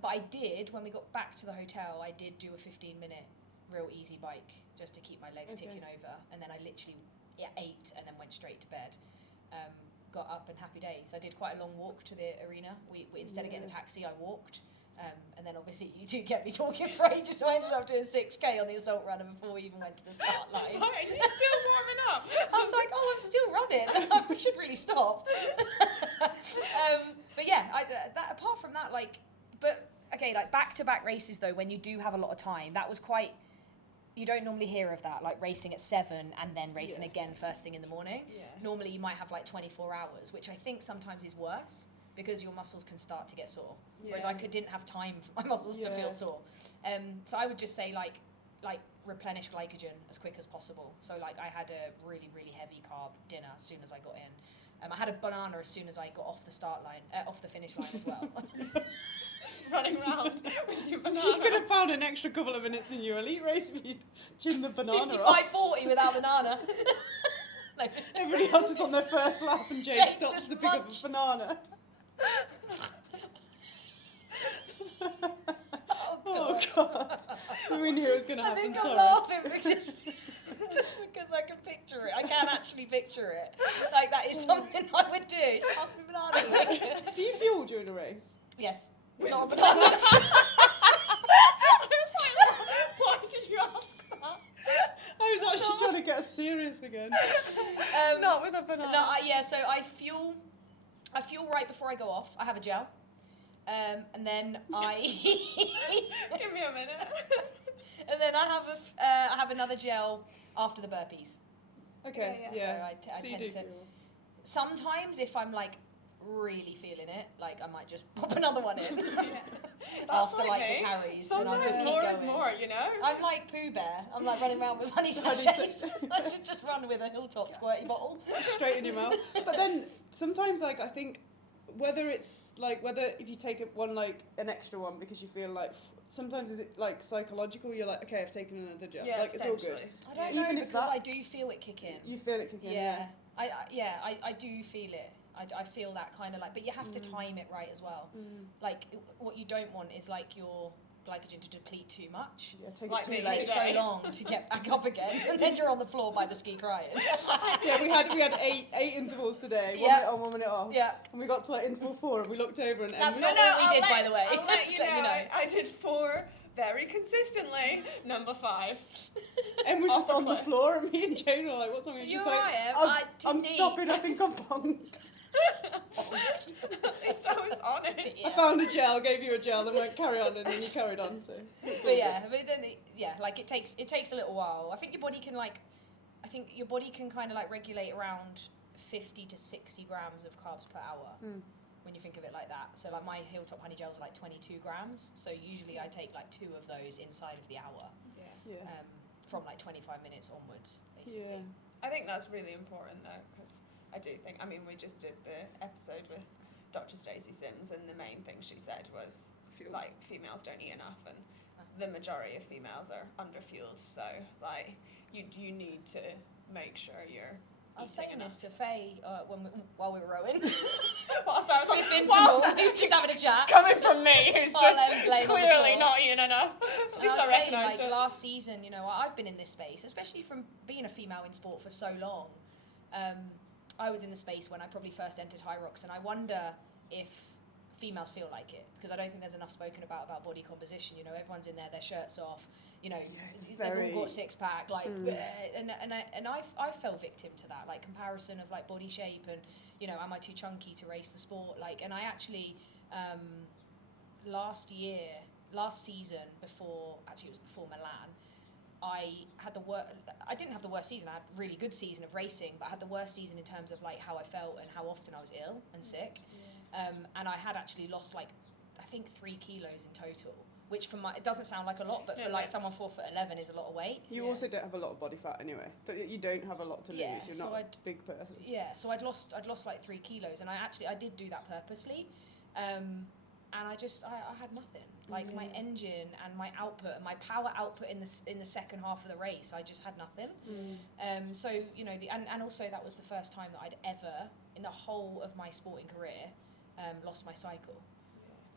But I did, when we got back to the hotel, I did do a 15-minute real easy bike just to keep my legs ticking over. And then I literally ate and then went straight to bed. Got up and happy days. I did quite a long walk to the arena. We instead of getting a taxi, I walked. And then obviously you two kept me talking for ages, so I ended up doing 6k on the assault runner before we even went to the start line. Sorry, are you still warming up? I was like, oh, I'm still running. I should really stop. But yeah, apart from that, like, but okay, like back-to-back races though, when you do have a lot of time, that was quite. You don't normally hear of that, like racing at 7 and then racing again first thing in the morning. Yeah. Normally you might have like 24 hours, which I think sometimes is worse because your muscles can start to get sore. Whereas I didn't have time for my muscles to feel sore. So I would just say like replenish glycogen as quick as possible. So like I had a really, really heavy carb dinner as soon as I got in. I had a banana as soon as I got off the finish line as well. Running around with your banana. You could have found an extra couple of minutes in your elite race if you'd trimmed the banana 55-40 without banana. off. Everybody else is on their first lap and Jade Jade's stops just to pick up a banana. Oh God. We knew it was going to I happen, think I'm sorry. laughing because just because I can picture it. I can actually picture it. Like that is something I would do. Just pass me banana. Do you fuel during a race? Yes. With Not the bananas. I was like, why did you ask that? I was actually trying to get us serious again. Not with a banana. No, so I fuel right before I go off. I have a gel. And then I Give me a minute. and then I have another gel after the burpees. Okay, Yeah, yeah. So I So you tend do to. fuel. Sometimes if I'm like really feeling it, like I might just pop another one in That's after like me. the carries, and I'll Sometimes just keep more going. is more, you know? I'm like Pooh Bear. I'm like running around with honey Honey sachets. sachets. I should just run with a Hilltop squirty bottle. Straight in your mouth. But then sometimes, like, I think whether if you take an extra one because you feel like, sometimes is it like psychological? You're like, okay, I've taken another gel. Yeah, like it's all good. potentially. I don't Even know if because that- I do feel it kick in. You feel it kicking. Yeah, I do feel it. I feel that kind of like, but you have to time it right as well. Like what you don't want is like your glycogen to deplete too much. Yeah, take Like it me too It late. takes so today. long to get back up again, and then you're on the floor by the ski crying. Yeah, we had eight intervals today. 1 Yeah. minute on, 1 minute off. Yeah. And we got to like interval 4 and we looked over and That's Emily- not what we did, by the way. I'll let Just you let know, you know. I did 4 very consistently. Number 5. Em was Off just the on the cliff. floor and me and Jane were like, what's wrong? And You she's alright, like, Em? I'm Neat. stopping, I think I'm punked. At least I was honest. Yeah. I found a gel, gave you a gel, then went carry on, and then you carried on. So, it's all But yeah, but then like it takes a little while. I think your body can kind of like regulate around 50 to 60 grams of carbs per hour. When you think of it like that. So like my Hilltop honey gels are like 22 grams. So usually I take like 2 of those inside of the hour, Yeah. from like 25 minutes onwards, basically. Yeah. I think that's really important though, because I do think, I mean, we just did the episode with Dr. Stacey Sims, and the main thing she said was, like, females don't eat enough, and the majority of females are underfueled, so, like, you need to make sure you're I was saying this to Faye while we were rowing. Whilst I was like, just having a chat. Coming from me, who's just clearly not eating enough. At least I recognised it. Last season, you know, I've been in this space, especially from being a female in sport for so long. I was in the space when I probably first entered Hyrox, and I wonder if females feel like it, because I don't think there's enough spoken about body composition. You know, everyone's in there, their shirts off. You know, they've all got six pack, like, and I fell victim to that, like, comparison of like body shape and, you know, am I too chunky to race the sport? Like, and I actually last season before Milan, I didn't have the worst season. I had a really good season of racing, but I had the worst season in terms of like how I felt and how often I was ill and sick. And I had actually lost like, I think 3 kilos in total, which it doesn't sound like a lot, but for like someone 4'11" is a lot of weight. You also don't have a lot of body fat anyway. You don't have a lot to lose. You're not a big person. Yeah, so I'd lost like 3 kilos, and I did do that purposely. And I had nothing. Like my engine and my output, my power output in the second half of the race, I just had nothing. So, you know, and also that was the first time that I'd ever, in the whole of my sporting career, lost my cycle.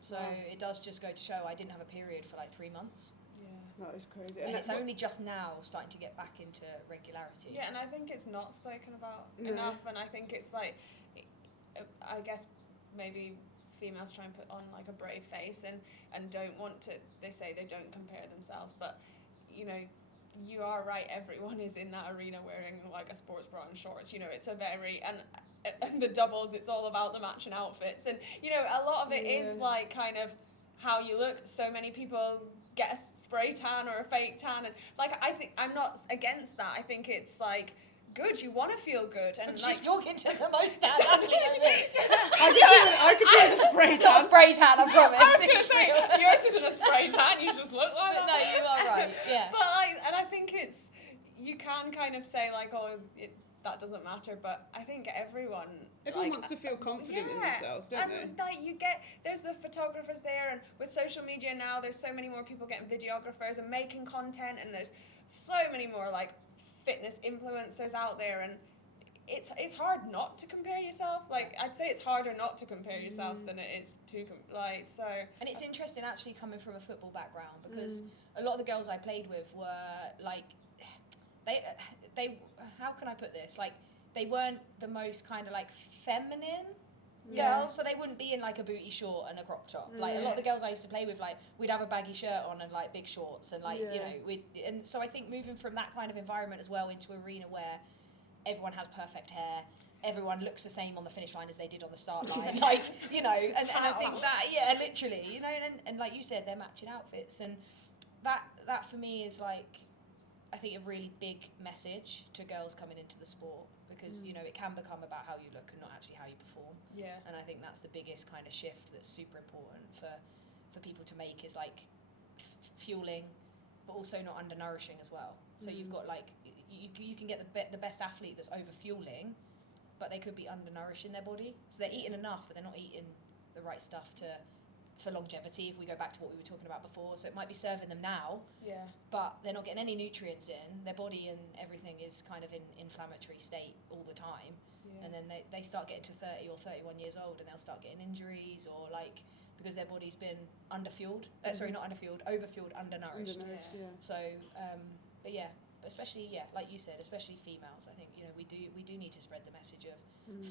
So it does just go to show I didn't have a period for like 3 months. Yeah, that is crazy. And it's only just now starting to get back into regularity. Yeah, and I think it's not spoken about enough, and I think it's like, I guess maybe females try and put on like a brave face and don't want to, they say they don't compare themselves, but you know, you are right, everyone is in that arena wearing like a sports bra and shorts, you know, it's a very, and the doubles, it's all about the matching outfits, and you know, a lot of it is like kind of how you look. So many people get a spray tan or a fake tan, and like, I think I'm not against that. I think it's like good, you want to feel good, and she's like talking to the most tan athlete I could do a spray tan. Not a spray tan, I promise. I was gonna say yours isn't a spray tan, you just look like that. No, you are right. Yeah. But like, and I think it's, you can kind of say like, oh, that doesn't matter, but I think everyone like, wants to feel confident in themselves, don't they? And like there's the photographers there, and with social media now, there's so many more people getting videographers and making content, and there's so many more like fitness influencers out there, and it's hard not to compare yourself. Like, I'd say it's harder not to compare yourself than it is to like, so. And it's interesting actually coming from a football background, because a lot of the girls I played with were like, they how can I put this, like, they weren't the most kind of like feminine girls, so they wouldn't be in like a booty short and a crop top. Like a lot of the girls I used to play with, like, we'd have a baggy shirt on and like big shorts, and like, you know, and so I think moving from that kind of environment as well into an arena where everyone has perfect hair, everyone looks the same on the finish line as they did on the start line, like, you know, and I think that, literally, you know, and like you said, they're matching outfits, and that for me is like, I think a really big message to girls coming into the sport, because you know, it can become about how you look and not actually how you perform. Yeah. And I think that's the biggest kind of shift that's super important for people to make, is like fueling, but also not undernourishing as well. So you've got like, you can get the best athlete that's over fueling, but they could be undernourishing their body. So they're eating enough, but they're not eating the right stuff for longevity, if we go back to what we were talking about before. So it might be serving them now, but they're not getting any nutrients in. Their body and everything is kind of in inflammatory state all the time. And then they start getting to 30 or 31 years old, and they'll start getting injuries, or like, because their body's been underfueled. Sorry, not underfueled, overfueled, undernourished. So, but yeah, especially, like you said, especially females, I think, you know, we do need to spread the message of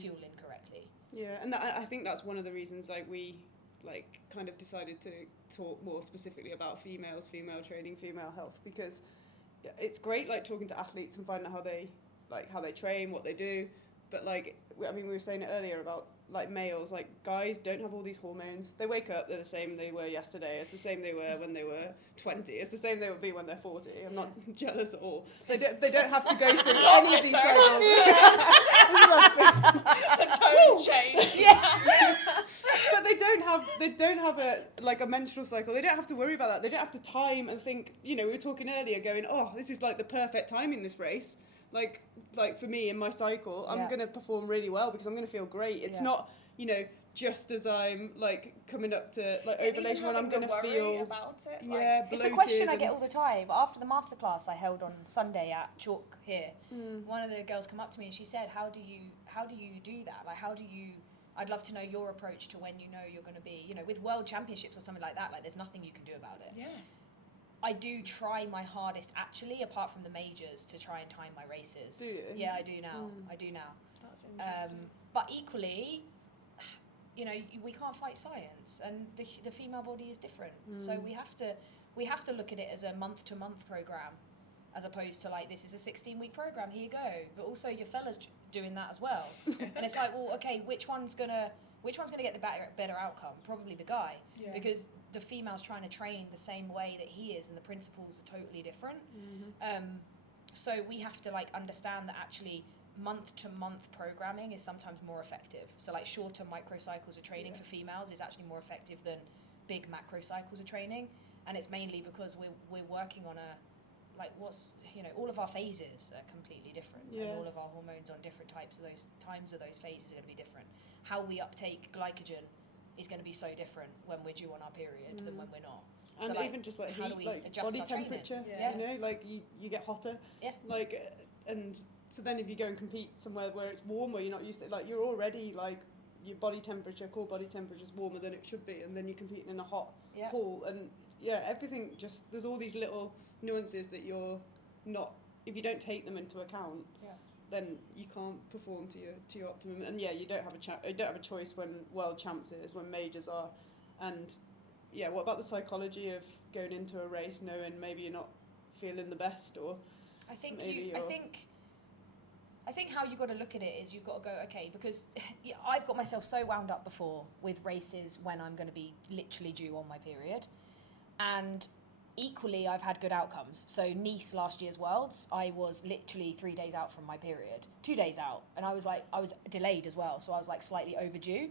fueling correctly. Yeah, and I think that's one of the reasons, like, we like kind of decided to talk more specifically about female training, female health, because it's great like talking to athletes and finding out how they train, what they do, but like, I mean, we were saying it earlier about like males, like guys don't have all these hormones. They wake up, they're the same they were yesterday, it's the same they were when they were 20, it's the same they will be when they're 40. I'm not jealous at all. They don't have to go through any of these cycles. The tone changed. But they don't have a menstrual cycle. They don't have to worry about that. They don't have to time and think, you know, we were talking earlier going, oh, this is like the perfect time in this race. like for me in my cycle, I'm going to perform really well because I'm going to feel great. It's not, you know, just as I'm like coming up to like ovulation when I'm going to feel about it. yeah, it's a question I get all the time. After the masterclass I held on Sunday at Chalk here, one of the girls come up to me and she said, how do you do that? Like, I'd love to know your approach to when you know you're going to be, you know, with world championships or something like that, like there's nothing you can do about it. Yeah. I do try my hardest, actually, apart from the majors, to try and time my races. Do you? Yeah, I do now. I do now. That's interesting. But equally, you know, we can't fight science, and the female body is different. So we have to look at it as a month-to-month program, as opposed to like, this is a 16-week program. Here you go. But also, your fella's doing that as well. And it's like, well, okay, which one's gonna get the better outcome? Probably the guy, because the female's trying to train the same way that he is, and the principles are totally different. So we have to like understand that actually month-to-month programming is sometimes more effective. So like shorter microcycles of training for females is actually more effective than big macro cycles of training, and it's mainly because we're working on all of our phases are completely different, and all of our hormones on different times of those phases are going to be different. How we uptake glycogen is going to be so different when we're due on our period than when we're not. And so even just like how heat, do we like adjust body our training? temperature, you know, like you get hotter, like, and so then if you go and compete somewhere where it's warmer, you're not used to it, like you're already like your body temperature, core body temperature is warmer than it should be, and then you're competing in a hot pool, and everything just, there's all these little nuances that you're not, if you don't take them into account, then you can't perform to your optimum. And you don't have a choice when world champs is, when majors are. And what about the psychology of going into a race knowing maybe you're not feeling the best, or I think how you got to look at it is you've got to go, okay, because I've got myself so wound up before with races when I'm going to be literally due on my period, and equally I've had good outcomes. So Nice last year's Worlds, I was literally 3 days out from my period, 2 days out, and I was delayed as well, so I was like slightly overdue,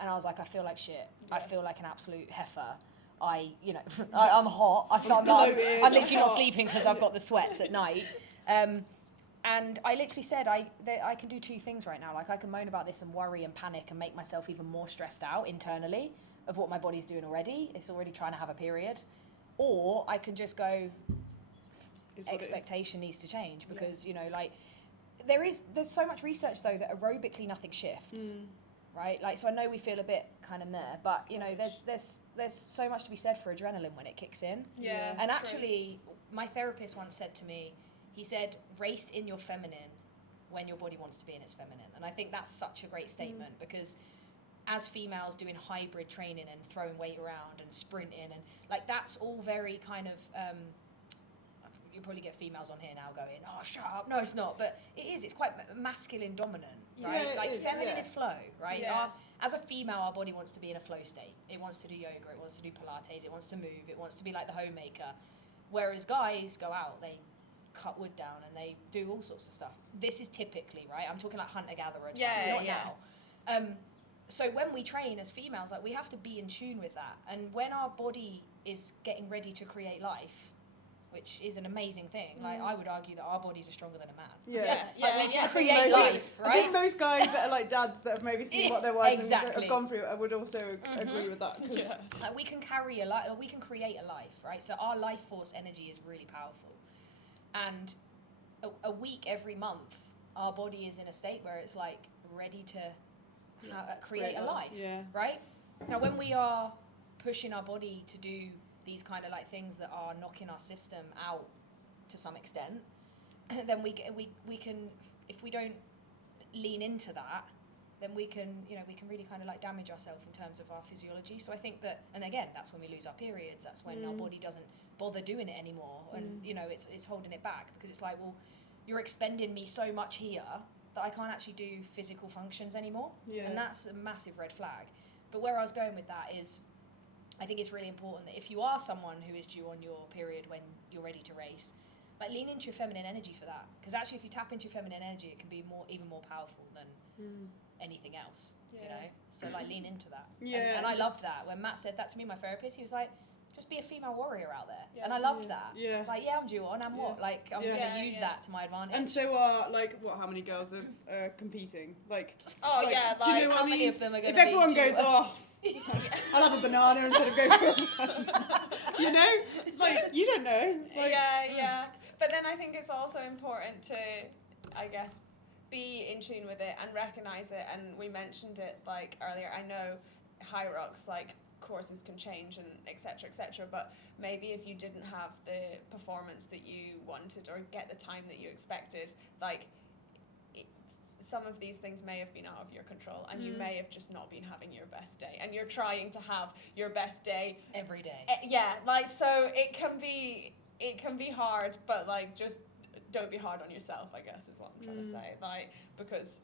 and I was like, I feel like shit. I feel like an absolute heifer. I'm hot. I'm literally not sleeping because I've got the sweats at night. And I literally said, I can do two things right now. Like, I can moan about this and worry and panic and make myself even more stressed out internally of what my body's doing already. It's already trying to have a period. Or I can just go, expectation needs to change, because, you know, like, there's so much research, though, that aerobically nothing shifts, right? Like, so I know we feel a bit kind of meh, but, you know, there's so much to be said for adrenaline when it kicks in. Yeah. And actually, my therapist once said to me, he said, race in your feminine when your body wants to be in its feminine. And I think that's such a great statement, because as females doing hybrid training and throwing weight around and sprinting, and like, that's all very kind of, you'll probably get females on here now going, oh, shut up. No, it's not. But it is. It's quite masculine dominant, right? Yeah, like, is, feminine is flow, right? Yeah. As a female, our body wants to be in a flow state. It wants to do yoga. It wants to do Pilates. It wants to move. It wants to be like the homemaker. Whereas guys go out, they cut wood down and they do all sorts of stuff. This is typically, right? I'm talking like hunter-gatherer time, not now. So when we train as females, like, we have to be in tune with that. And when our body is getting ready to create life, which is an amazing thing, like, I would argue that our bodies are stronger than a man. Like, we can create life, right? I think most guys that are like dads that have maybe seen what their wives have gone through, I would also agree with that. Like, we can carry a life, we can create a life, right? So our life force energy is really powerful. And a week every month, our body is in a state where it's like ready to create a life, right? Now, when we are pushing our body to do these kind of like things that are knocking our system out to some extent, then we can, if we don't lean into that, then we can really kind of like damage ourselves in terms of our physiology. So I think that, and again, that's when we lose our periods. That's when our body doesn't bother doing it anymore, and you know, it's holding it back, because it's like, well, you're expending me so much here that I can't actually do physical functions anymore, and that's a massive red flag. But where I was going with that is, I think it's really important that if you are someone who is due on your period when you're ready to race, like, lean into your feminine energy for that, because actually if you tap into your feminine energy, it can be even more powerful than anything else, you know. So like, lean into that. And I loved that when Matt said that to me, my therapist. He was like, just be a female warrior out there. Yeah. And I loved that. Yeah. Like, I'm due on, and what? Like, I'm going to use that to my advantage. And so are, like, how many girls are competing? Like, Oh, like, yeah, do you know like, what how I many mean? of them are going If to be everyone due goes, on? I'll have a banana instead of going for a you know? Like, you don't know. Like, yeah. But then I think it's also important to, I guess, be in tune with it and recognise it. And we mentioned it, like, earlier. I know Hyrox, like, courses can change and etc., but maybe if you didn't have the performance that you wanted or get the time that you expected, like, some of these things may have been out of your control, and you may have just not been having your best day, and you're trying to have your best day every day. Yeah, like, so it can be hard, but, like, just don't be hard on yourself, I guess, is what I'm trying to say, like, because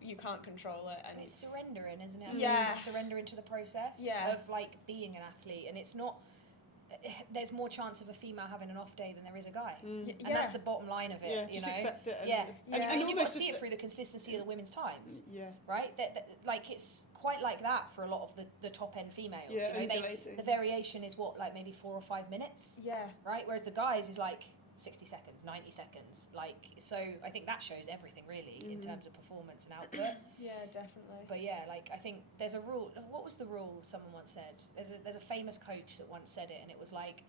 you can't control it. And it's surrendering, isn't it? Yeah. Surrendering to the process of, like, being an athlete. And it's not, there's more chance of a female having an off day than there is a guy. And that's the bottom line of it, you just know? accept it. And and you've got to see it through the consistency of the women's times. Right? Like, it's quite like that for a lot of the top end females. You know, the variation is what, like, maybe 4 or 5 minutes. Yeah. Right? Whereas the guys is like 60 seconds, 90 seconds. Like, so I think that shows everything really in terms of performance and output. Yeah, definitely. But yeah, like, I think there's a rule. What was the rule someone once said? There's a famous coach that once said it, and it was like,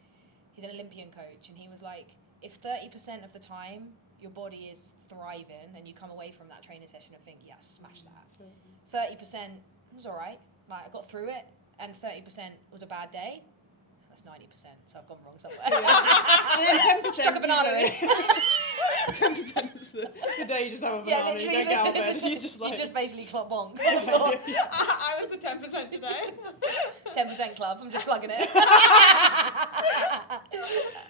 he's an Olympian coach, and he was like, if 30% of the time your body is thriving and you come away from that training session and think, yeah, smash that. 30% was all right. Like, I got through it, and 30% was a bad day. That's 90%, so I've gone wrong somewhere. And then 10% Chuck a banana in. 10% is the day you just have a banana, you don't get out of bed, you just like... You just basically clock bonk. I was the 10% today. 10% club, I'm just plugging it.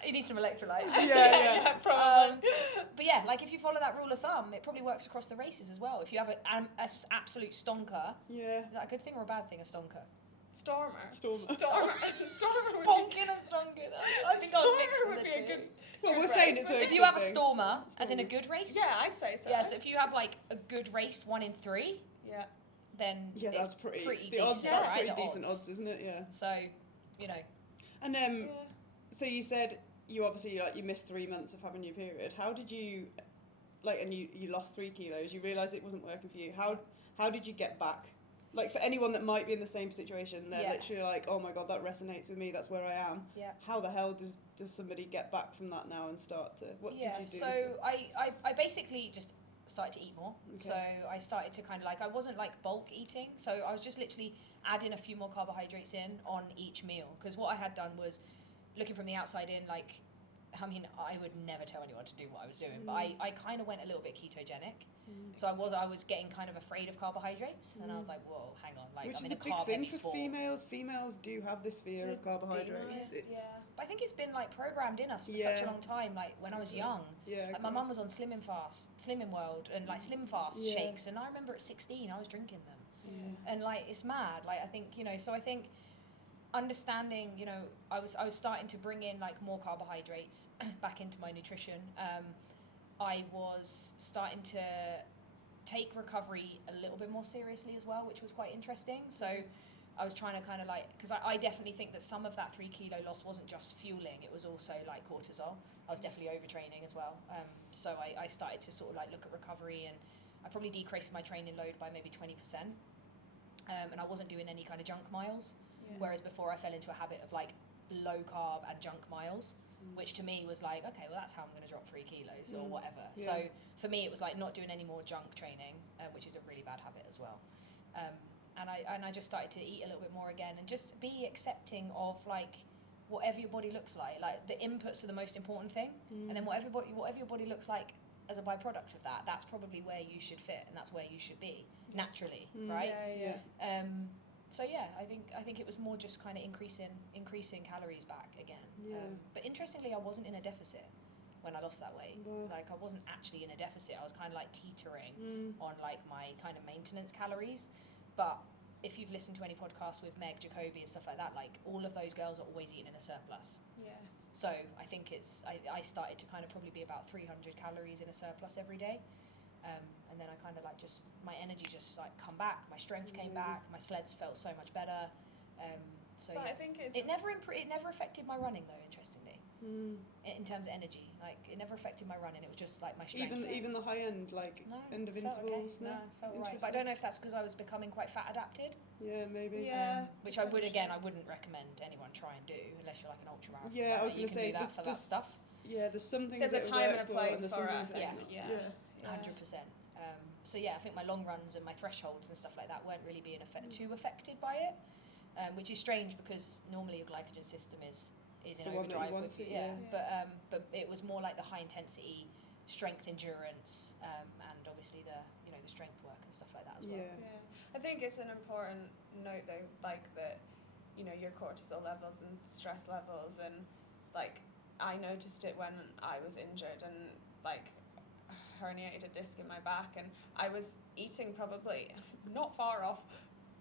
You need some electrolytes. Yeah, probably. But yeah, like, if you follow that rule of thumb, it probably works across the races as well. If you have an absolute stonker, is that a good thing or a bad thing, a stonker? Stormer. Bonking and stonking. I think Stormer would be a good... Well, we're saying it's a if you have a stormer, as in a good race? Yeah, I'd say so. Yeah, so if you have, like, a good race, 1 in 3, then that's pretty decent, odds, right? that's pretty decent odds, isn't it? Yeah. So, you know. And so you said you obviously, like, you missed 3 months of having your period. How did you, like, and you lost 3 kilos, you realised it wasn't working for you. How did you get back? Like, for anyone that might be in the same situation, they're literally like, oh my god, that resonates with me, that's where I am. Yeah. How the hell does somebody get back from that now and start to, what did you do? So I basically just started to eat more. Okay. So I started to kind of, like, I wasn't, like, bulk eating, so I was just literally adding a few more carbohydrates in on each meal, because what I had done was, looking from the outside in, like, I mean, I would never tell anyone to do what I was doing, but I kind of went a little bit ketogenic. So I was getting kind of afraid of carbohydrates, and I was like, whoa, hang on, like, I'm in a carb-heavy sport. Females do have this fear of carbohydrates. But I think it's been, like, programmed in us for such a long time. Like, when I was young, like, my mum was on Slimming World, and, like, Slim Fast shakes, and I remember at 16 I was drinking them, and, like, it's mad. Like, I think, you know, so I think understanding, you know, I was starting to bring in, like, more carbohydrates back into my nutrition. I was starting to take recovery a little bit more seriously as well, which was quite interesting. So I was trying to kind of, like, because I definitely think that some of that 3 kilo loss wasn't just fueling, it was also, like, cortisol. I was definitely overtraining as well. So I started to sort of, like, look at recovery, and I probably decreased my training load by maybe 20%. And I wasn't doing any kind of junk miles. Whereas before I fell into a habit of, like, low carb and junk miles, which to me was like, okay, well, that's how I'm going to drop 3 kilos or whatever. So for me, it was like not doing any more junk training, which is a really bad habit as well. And I just started to eat a little bit more again, and just be accepting of, like, whatever your body looks like. Like, the inputs are the most important thing, and then whatever your body looks like as a byproduct of that, that's probably where you should fit, and that's where you should be naturally, right? So yeah, I think it was more just kind of increasing calories back again. But interestingly, I wasn't in a deficit when I lost that weight. Like, I wasn't actually in a deficit. I was kind of, like, teetering on, like, my kind of maintenance calories. But if you've listened to any podcasts with Meg, Jacoby and stuff like that, like, all of those girls are always eating in a surplus. So I think I started to kind of probably be about 300 calories in a surplus every day. And then I kind of, like, my energy just, like, come back, my strength came back, my sleds felt so much better. So But yeah. I think It never affected my running though. Interestingly, in terms of energy, like it never affected my running. It was just like my strength. Even the high end, like No, end of felt intervals. okay. No, felt all right. But I don't know if that's because I was becoming quite fat adapted. Yeah, maybe. Yeah. Which I wouldn't recommend anyone try and do unless you're like an ultra marathon. Yeah, I was you going to can say do that for that stuff. Yeah, there's something. There's a that time works and a place there's for something it. that's Yeah. not. 100%. So yeah, I think my long runs and my thresholds and stuff like that weren't really being too affected by it, which is strange because normally your glycogen system is in The one that you overdrive want with to, yeah. yeah. But it was more like the high intensity strength endurance and obviously the the strength work and stuff like that as well. Yeah. I think it's an important note though, like that, your cortisol levels and stress levels, and like I noticed it when I was injured and like herniated a disc in my back, and I was eating probably not far off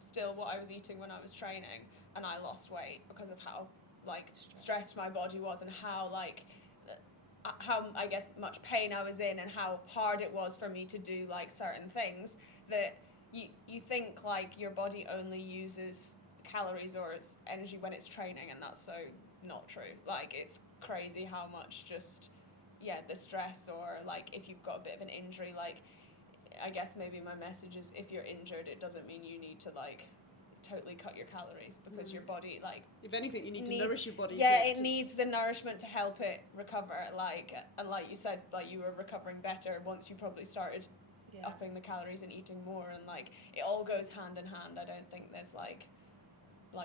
still what I was eating when I was training, and I lost weight because of how like stressed my body was and how I guess much pain I was in and how hard it was for me to do like certain things that you think like your body only uses calories or its energy when it's training, and that's so not true. Like it's crazy how much just the stress, or like if you've got a bit of an injury, like I guess maybe my message is if you're injured it doesn't mean you need to like totally cut your calories, because your body like if anything you need to nourish your body. It needs the nourishment to help it recover, and like you said, like you were recovering better once you probably started upping the calories and eating more, and like it all goes hand in hand. I don't think there's like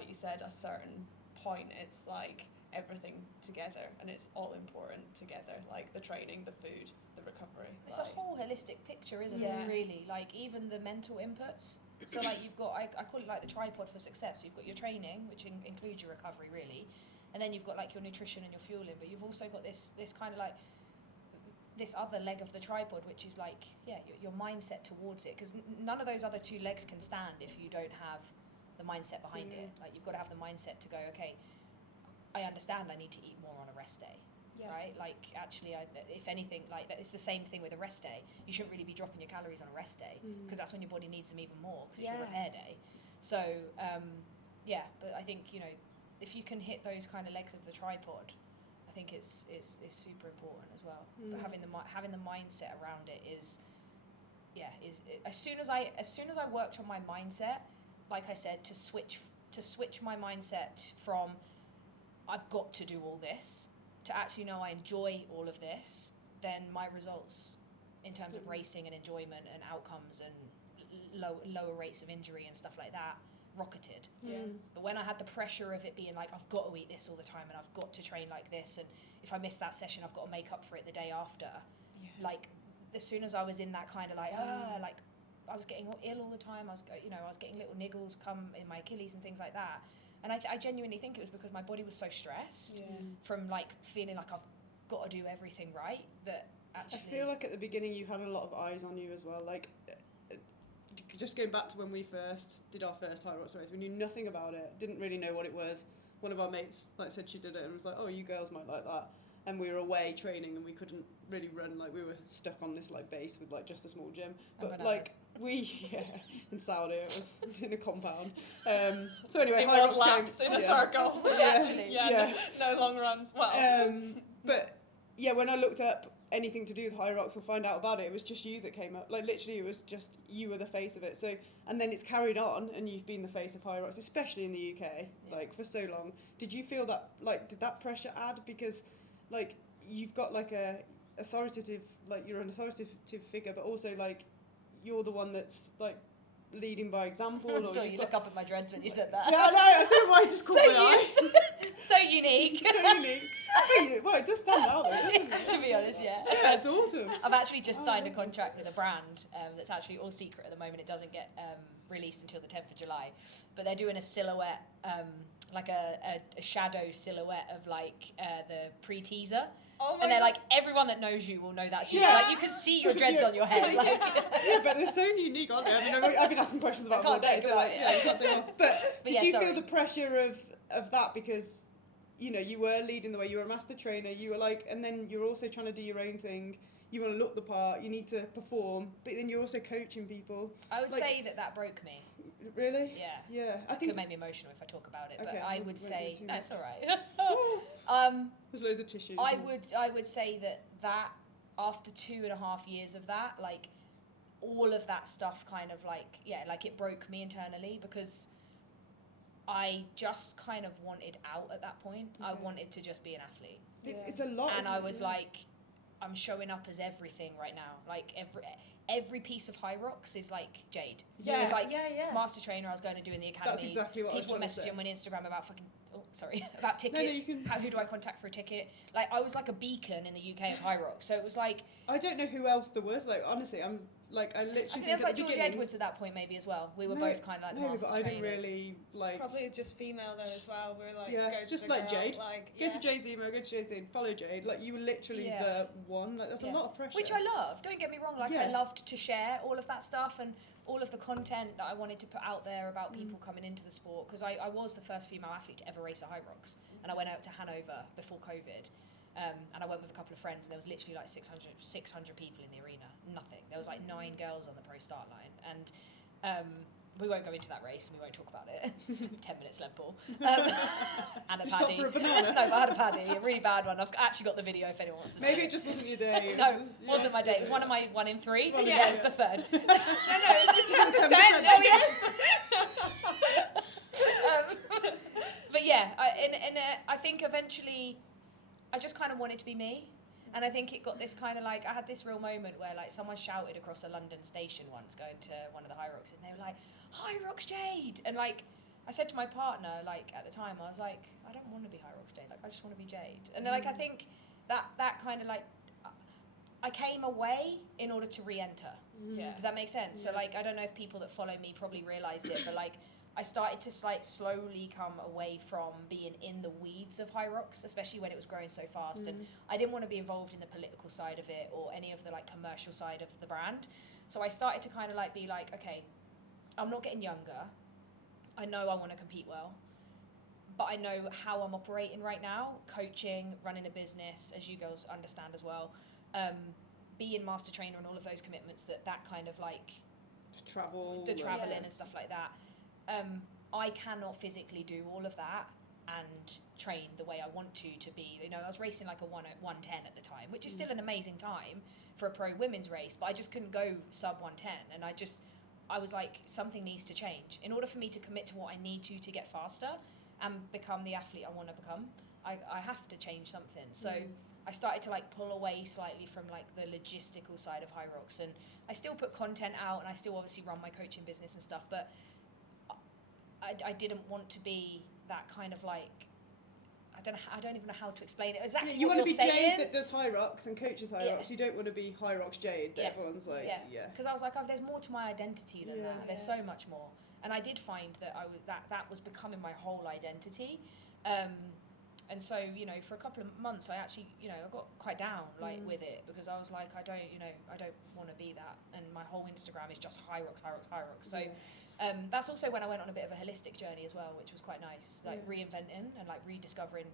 you said a certain point. It's like everything together, and it's all important together, like the training, the food, the recovery. It's a whole holistic picture, isn't it, really? Like even the mental inputs. So like you've got, I call it like the tripod for success. You've got your training, which includes your recovery really, and then you've got like your nutrition and your fueling, but you've also got this kind of like this other leg of the tripod, which is like your mindset towards it, because none of those other two legs can stand if you don't have the mindset behind it. Like you've got to have the mindset to go, okay, I understand I need to eat more on a rest day, right? Like actually, if anything, like it's the same thing with a rest day. You shouldn't really be dropping your calories on a rest day, because that's when your body needs them even more, because it's your repair day. So but I think if you can hit those kind of legs of the tripod, I think it's super important as well. But having the mindset around it is as soon as I worked on my mindset, like I said, to switch my mindset from I've got to do all this to actually know I enjoy all of this, then my results in terms of racing and enjoyment and outcomes and lower rates of injury and stuff like that rocketed. But when I had the pressure of it being like I've got to eat this all the time and I've got to train like this, and if I miss that session I've got to make up for it the day after, like as soon as I was in that kind of like like I was getting ill all the time, I was getting little niggles come in my Achilles and things like that. And I genuinely think it was because my body was so stressed from like feeling like I've got to do everything right, that actually... I feel like at the beginning you had a lot of eyes on you as well. Like, just going back to when we first did our first Hyrox race, we knew nothing about it, didn't really know what it was. One of our mates said she did it and was like, oh, you girls might like that. And we were away training and we couldn't really run, like we were stuck on this like base with like just a small gym. But like in Saudi, it was in a compound. So anyway, it was laps in a circle. Was actually no long runs. Well, but when I looked up anything to do with Hyrox or find out about it, it was just you that came up. Like literally, it was just you were the face of it. So and then it's carried on, and you've been the face of Hyrox, especially in the UK, like for so long. Did you feel that did that pressure add, because like you've got like a authoritative, like you're an authoritative figure, but also like you're the one that's like leading by example. So you look up at my dreads when you said that. Yeah, I don't know why I just caught my eyes. So unique. So unique. Well, it does stand out though, doesn't it? To be honest, yeah. It's awesome. I've actually just signed a contract with a brand that's actually all secret at the moment. It doesn't get released until the 10th of July. But they're doing a silhouette, like a shadow silhouette of like the pre-teaser. Oh my and they're God. Like, everyone that knows you will know that's you. Like, you can see your dreads on your head. Like. But they're so unique, aren't they? I mean, I've been asking questions about them all day. So like, you can't do it. But did you feel the pressure of that, because you were leading the way, you were a master trainer, you were like, and then you're also trying to do your own thing, you want to look the part, you need to perform, but then you're also coaching people. I would say that broke me. Really? Yeah. Yeah. I It think could make me emotional if I talk about it, Okay, but I won't would do say too no, much. it's all right. there's loads of tissues. I would say that after 2.5 years of that, like all of that stuff kind of like like it broke me internally because I just kind of wanted out at that point. I Okay. wanted to just be an athlete. It's a lot. And isn't I it? was Yeah. like, I'm showing up as everything right now. Like every piece of Hyrox is like Jade. Yeah. It's like yeah. master trainer I was going to do in the academies. That's exactly what I was People trying to say. messaging on Instagram about fucking about No, tickets. you can- Who do I contact for a ticket? Like I was like a beacon in the UK of Hyrox. So it was like I don't know who else there was. Like honestly, I literally I think there was at like the George beginning, Edwards at that point maybe as well. We were No, both kind of like the maybe, master but I didn't trainers. really like. Probably just female though as well. We were like, Yeah, go to just the like girl, Jade. like Go to Jade's email, go to Jade's email, follow Jade. Like you were literally Yeah. the one. Like that's a Yeah. lot of pressure. Which I love. Don't get me wrong. Like Yeah. I loved to share all of that stuff and all of the content that I wanted to put out there about people coming into the sport because I was the first female athlete to ever race a Hyrox and I went out to Hanover before COVID and I went with a couple of friends and there was literally like 600 people in the arena. Nothing. There was like 9 girls on the pro start line and we won't go into that race and we won't talk about it. 10 minutes sled pull. And a You stopped paddy. for a banana? No, I had a paddy, a really bad one. I've actually got the video if anyone wants to see Maybe it. it just wasn't your day. No, wasn't my day. It was one of my 1 in 3. One in Yeah, three, it was the third. no, it's the 10%. 10%. Oh yes. But yeah, I think eventually I just kind of wanted to be me. And I think it got this kind of like, I had this real moment where like someone shouted across a London station once going to one of the Hyroxes and they were like, Hyrox Jade! And like, I said to my partner, like at the time, I was like, I don't want to be Hyrox Jade, like I just want to be Jade. And like, I think that kind of like, I came away in order to re-enter. Yeah. Does that make sense? So like, I don't know if people that follow me probably realised it, but like, I started to like slowly come away from being in the weeds of Hyrox, especially when it was growing so fast. And I didn't want to be involved in the political side of it or any of the like commercial side of the brand. So I started to kind of like be like, okay, I'm not getting younger. I know I want to compete well, but I know how I'm operating right now, coaching, running a business, as you girls understand as well, being master trainer and all of those commitments that kind of like Travel. the traveling and stuff like that. I cannot physically do all of that and train the way I want to be. You know, I was racing like a 110 at the time, which is still an amazing time for a pro women's race, but I just couldn't go sub 110. And I was like, something needs to change. In order for me to commit to what I need to get faster and become the athlete I want to become, I have to change something. So I started to like pull away slightly from like the logistical side of Hyrox, and I still put content out and I still obviously run my coaching business and stuff, but I didn't want to be that kind of like, I don't even know how to explain it. Exactly Yeah, you what want to you're be saying. Jade that does Hyrox and coaches Hyrox. Yeah. You don't want to be Hyrox Jade that everyone's like, yeah. Because I was like, oh, there's more to my identity than that. There's so much more. And I did find that that was becoming my whole identity. And so, you know, for a couple of months, I actually, you know, I got quite down like with it because I was like, I don't want to be that. And my whole Instagram is just Hyrox. So that's also when I went on a bit of a holistic journey as well, which was quite nice, like reinventing and like rediscovering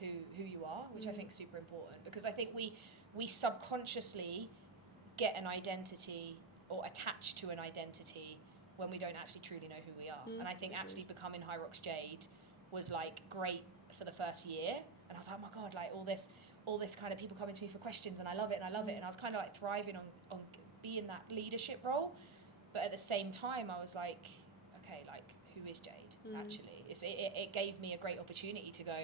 who you are, which I think is super important because I think we subconsciously get an identity or attach to an identity when we don't actually truly know who we are. And I think actually becoming Hyrox Jade was like great for the first year, and I was like, oh my god, like all this kind of people coming to me for questions, and I love it, and I was kind of like thriving on being that leadership role, but at the same time I was like, okay, like who is Jade actually? It gave me a great opportunity to go,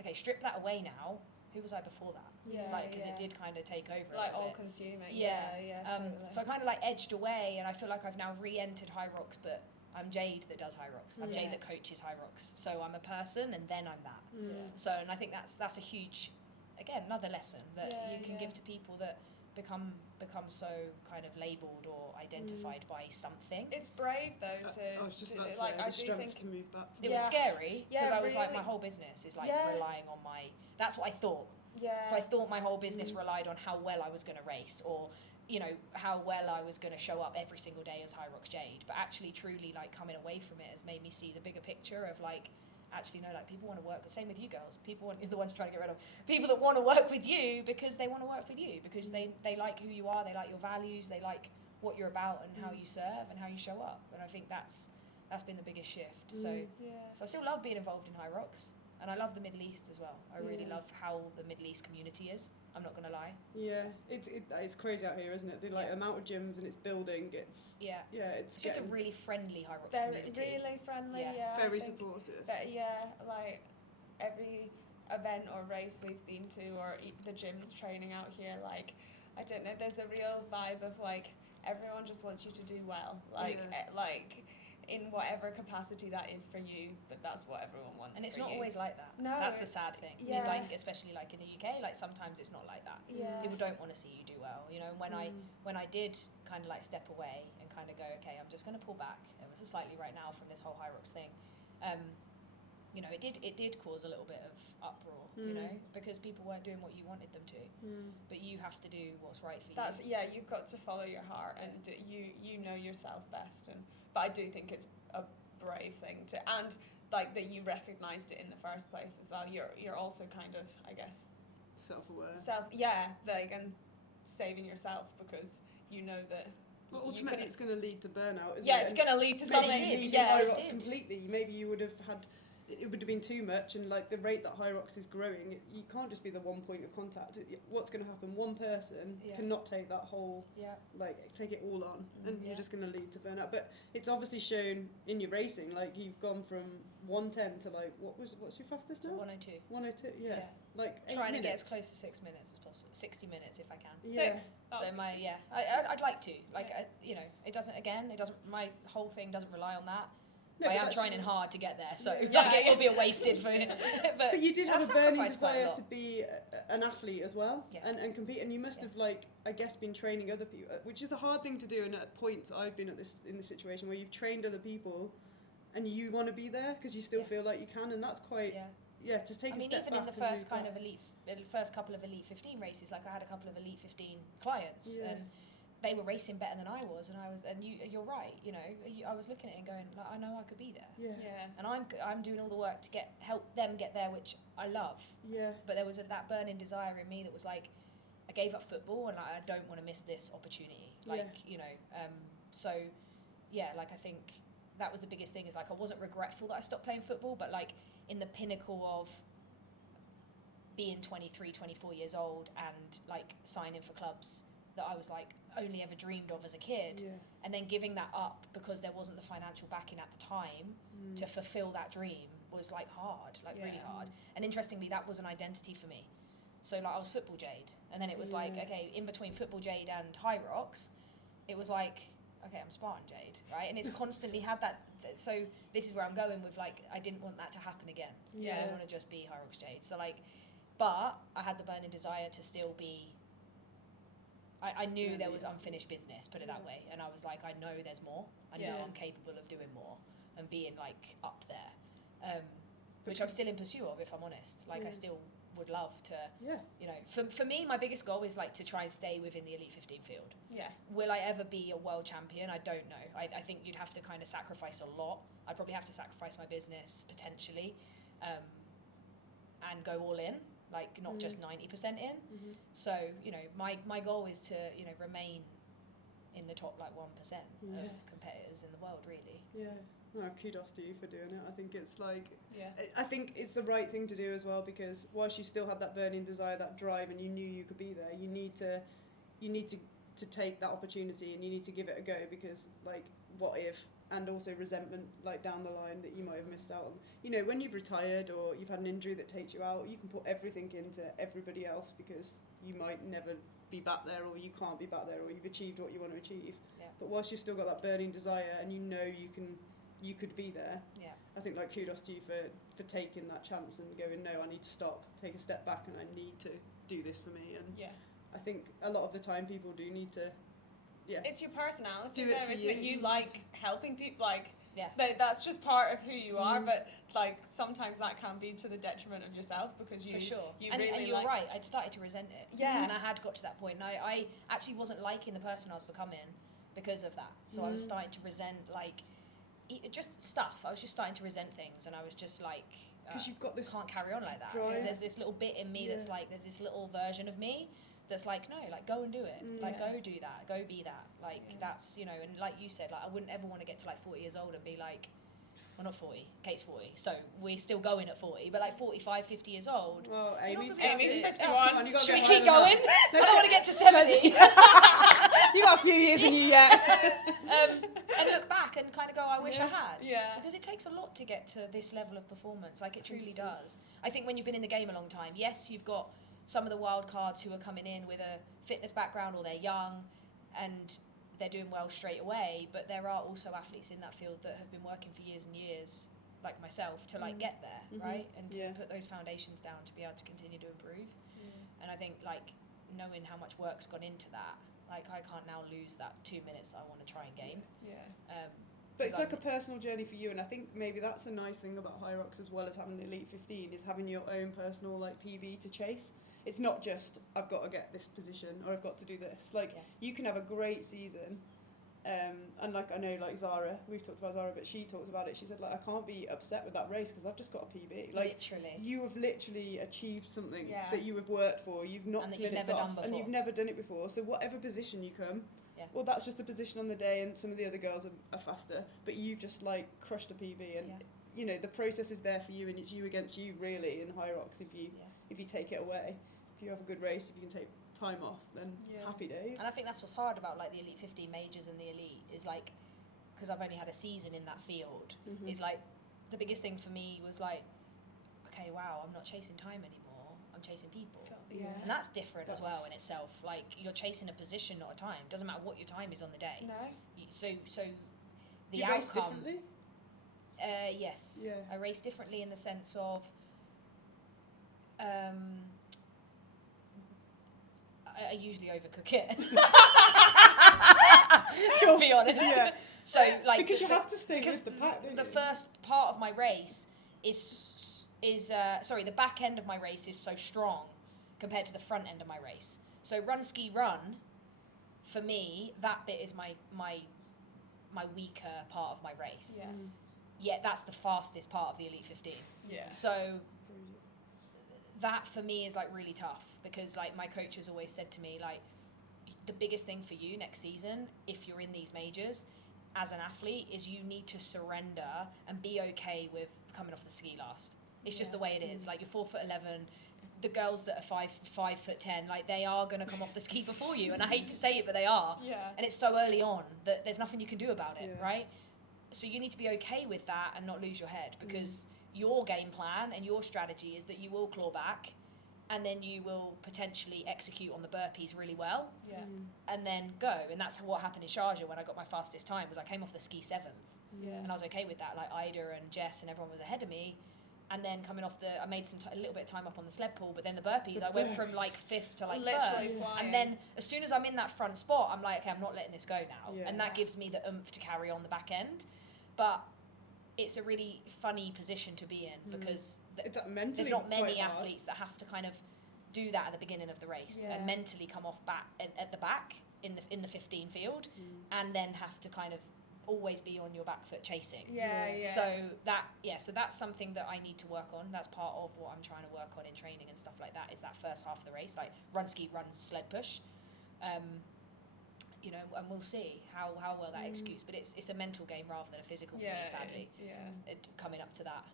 okay, strip that away now. Who was I before that? Because it did kind of take over Like a all bit. consuming. Totally. So I kind of like edged away, and I feel like I've now re-entered Hyrox, but I'm Jade that does Hyrox. I'm Jade that coaches Hyrox. So I'm a person, and then I'm that. So, and I think that's a huge, again, another lesson that you can give to people that become so kind of labelled or identified by something. It's brave though I was just to about to like say, I the do strength think to move back. It was scary because I was like, really. my whole business is like Yeah. relying on my. That's what I thought. So I thought my whole business relied on how well I was going to race, or you know how well I was going to show up every single day as Hyrox Jade. But actually, truly, like coming away from it has made me see the bigger picture of like, actually, no, like people want to work. Same with you girls. People want, you're the ones trying to get rid of people that want to work with you because they want to work with you because they like who you are, they like your values, they like what you're about and how you serve and how you show up. And I think that's That's been the biggest shift. So I still love being involved in Hyrox, and I love the Middle East as well. I really love how the Middle East community is. I'm not gonna lie. Yeah, it's crazy out here, isn't it? The amount of gyms and it's building. It's it's just a really friendly Hyrox community. Really friendly. Very supportive. But like every event or race we've been to, or the gyms training out here, like I don't know, there's a real vibe of like everyone just wants you to do well, like in whatever capacity that is for you, but that's what everyone wants. And it's for not you. always like that. No, that's the sad thing. Yeah. It's like, especially like in the UK, like sometimes it's not like that. Yeah. People don't want to see you do well, you know. When I did kind of like step away and kind of go, okay, I'm just going to pull back ever so slightly right now from this whole Hyrox thing. You know, it did cause a little bit of uproar, you know, because people weren't doing what you wanted them to. But you have to do what's right for you. You've got to follow your heart, and you know yourself best. But I do think it's a brave thing to, and like that you recognised it in the first place as well. You're also kind of, I guess, self-aware. And saving yourself, because you know that. Well, ultimately, it's going to lead to burnout, isn't it? Yeah, it's going to lead to something. Hyrox completely. Maybe you would have had. It would have been too much, and like the rate that Hyrox is growing, you can't just be the one point of contact. What's going to happen? One person cannot take that whole, take it all on, and you're just going to lead to burnout. But it's obviously shown in your racing. Like you've gone from 110 to like what's your fastest now? 102. 102, yeah. Like 8 trying minutes. to get as close to 6 minutes as possible. 60 minutes if I can. Yeah. 6. So I'd like to. Like you know, it doesn't. My whole thing doesn't rely on that. No, I but am trying hard to get there, so it will be a wasted for it. But you did have I've a burning sacrificed quite a desire lot. to be an athlete as well, Yeah. and compete, and you must have I guess been training other people, which is a hard thing to do. And at points I've been in this situation where you've trained other people, and you want to be there because you still feel like you can, and that's quite to take a step back. Even in the first kind of first couple of Elite 15 races, like I had a couple of Elite 15 clients, and they were racing better than I was, and you're right, you know, I was looking at it and going, like, I know I could be there, and I'm doing all the work to help them get there, which I love, but there was that burning desire in me that was like, I gave up football, and like, I don't want to miss this opportunity, you know, like I think that was the biggest thing, is like I wasn't regretful that I stopped playing football, but like in the pinnacle of being 23, 24 years old and like signing for clubs that I was like only ever dreamed of as a kid, and then giving that up because there wasn't the financial backing at the time to fulfill that dream was like hard, like really hard. And interestingly, that was an identity for me. So like I was football Jade, and then it was like, okay, in between football Jade and Hyrox, it was like, okay, I'm Spartan Jade, right? And it's constantly had that. So this is where I'm going with, like, I didn't want that to happen again. I didn't want to just be Hyrox Jade. So like, but I had the burning desire to still be. I knew there was unfinished business, put it that way, and I was like, I know there's more. I know I'm capable of doing more and being like up there, which I'm still in pursuit of, if I'm honest. Like I still would love to, you know, for me, my biggest goal is like to try and stay within the Elite 15 field. Will I ever be a world champion? I don't know. I think you'd have to kind of sacrifice a lot. I'd probably have to sacrifice my business potentially, and go all in. Like not just 90% in. So, you know, my goal is to, you know, remain in the top like 1% of competitors in the world, really. No, kudos to you for doing it. I think it's like, I think it's the right thing to do as well, because whilst you still had that burning desire, that drive, and you knew you could be there, you need to take that opportunity, and you need to give it a go, because like, what if? And also resentment like down the line that you might have missed out on. You know, when you've retired or you've had an injury that takes you out, you can put everything into everybody else because you might never be back there, or you can't be back there, or you've achieved what you want to achieve. But whilst you've still got that burning desire and you know you could be there, I think like kudos to you for taking that chance and going, no, I need to stop, take a step back, and I need to do this for me. And I think a lot of the time people do need to it's your personality, do it for isn't you. it? You like helping people, like that's just part of who you are. But like sometimes that can be to the detriment of yourself, because you For sure. you and, really and you're like, right, I'd started to resent it. And I had got to that point. And I actually wasn't liking the person I was becoming because of that. So I was starting to resent like just stuff. I was just starting to resent things, and I was just like, because you've got this can't carry on like that. drive. There's this little bit in me that's like, there's this little version of me that's like, no, like go and do it, like go do that, go be that, like that's, you know, and like you said, like I wouldn't ever want to get to like 40 years old and be like, well, not 40, Kate's 40, so we're still going at 40, but like 45, 50 years old. Well, Amy's 51. Come on, you got Should we keep going? I don't want to get to 70. You got a few years in you yet. And look back and kind of go, I wish I had. Yeah. Because it takes a lot to get to this level of performance. Like, it truly does. I think when you've been in the game a long time, yes, you've got some of the wild cards who are coming in with a fitness background or they're young and they're doing well straight away, but there are also athletes in that field that have been working for years and years, like myself, to like get there, right? And to put those foundations down to be able to continue to improve. And I think like knowing how much work's gone into that, like I can't now lose that 2 minutes that I want to try and gain. But it's like a personal journey for you, and I think maybe that's the nice thing about Hyrox, as well as having the Elite 15, is having your own personal like PB to chase. It's not just I've got to get this position or I've got to do this. Like you can have a great season, and like I know like Zara, we've talked about Zara, but she talked about it. She said like I can't be upset with that race because I've just got a PB. Like literally, you have literally achieved something that you have worked for. You've knocked minutes off, and you've never done it before. So whatever position you come. Well, that's just the position on the day, and some of the other girls are faster, but you've just like crushed a PB, and you know the process is there for you, and it's you against you really in Hyrox. If you take it away, if you have a good race, if you can take time off, then happy days. And I think that's what's hard about like the Elite 15 majors and the Elite is like, because I've only had a season in that field, is like the biggest thing for me was like, okay, wow, I'm not chasing time anymore. I'm chasing people. And that's different as well in itself. Like you're chasing a position, not a time. Doesn't matter what your time is on the day. No. So the Do you outcome. race differently? Yes. Yeah. I race differently in the sense of. I usually overcook it. To be honest. Yeah. So like because you have to stay with the pack. The first part of my race is the back end of my race is so strong compared to the front end of my race. So run ski run, for me, that bit is my weaker part of my race. Yeah. Yet that's the fastest part of the Elite 15. Yeah. So that for me is like really tough because like my coach has always said to me like the biggest thing for you next season if you're in these majors as an athlete is you need to surrender and be okay with coming off the ski last. It's just the way it is. Like you're 4'11", the girls that are 5'10", like they are going to come off the ski before you, and I hate to say it, but they are. Yeah. And it's so early on that there's nothing you can do about it, right? So you need to be okay with that and not lose your head because your game plan and your strategy is that you will claw back, and then you will potentially execute on the burpees really well, and then go. And that's what happened in Sharjah when I got my fastest time. Was I came off the ski 7th, and I was okay with that. Like Ida and Jess and everyone was ahead of me. And then coming off I made a little bit of time up on the sled pull, but then the burpees, I went from like 5th to like 1st. And then as soon as I'm in that front spot, I'm like, okay, I'm not letting this go now. Yeah. And that gives me the oomph to carry on the back end. But it's a really funny position to be in because there's not many athletes that have to kind of do that at the beginning of the race and mentally come off back at the back in the 15 field and then have to kind of always be on your back foot chasing. So that's something that I need to work on. That's part of what I'm trying to work on in training and stuff like that is that first half of the race, like run, ski, run, sled push. You know, and we'll see how well that executes. But it's a mental game rather than a physical for me, sadly. Coming up to that.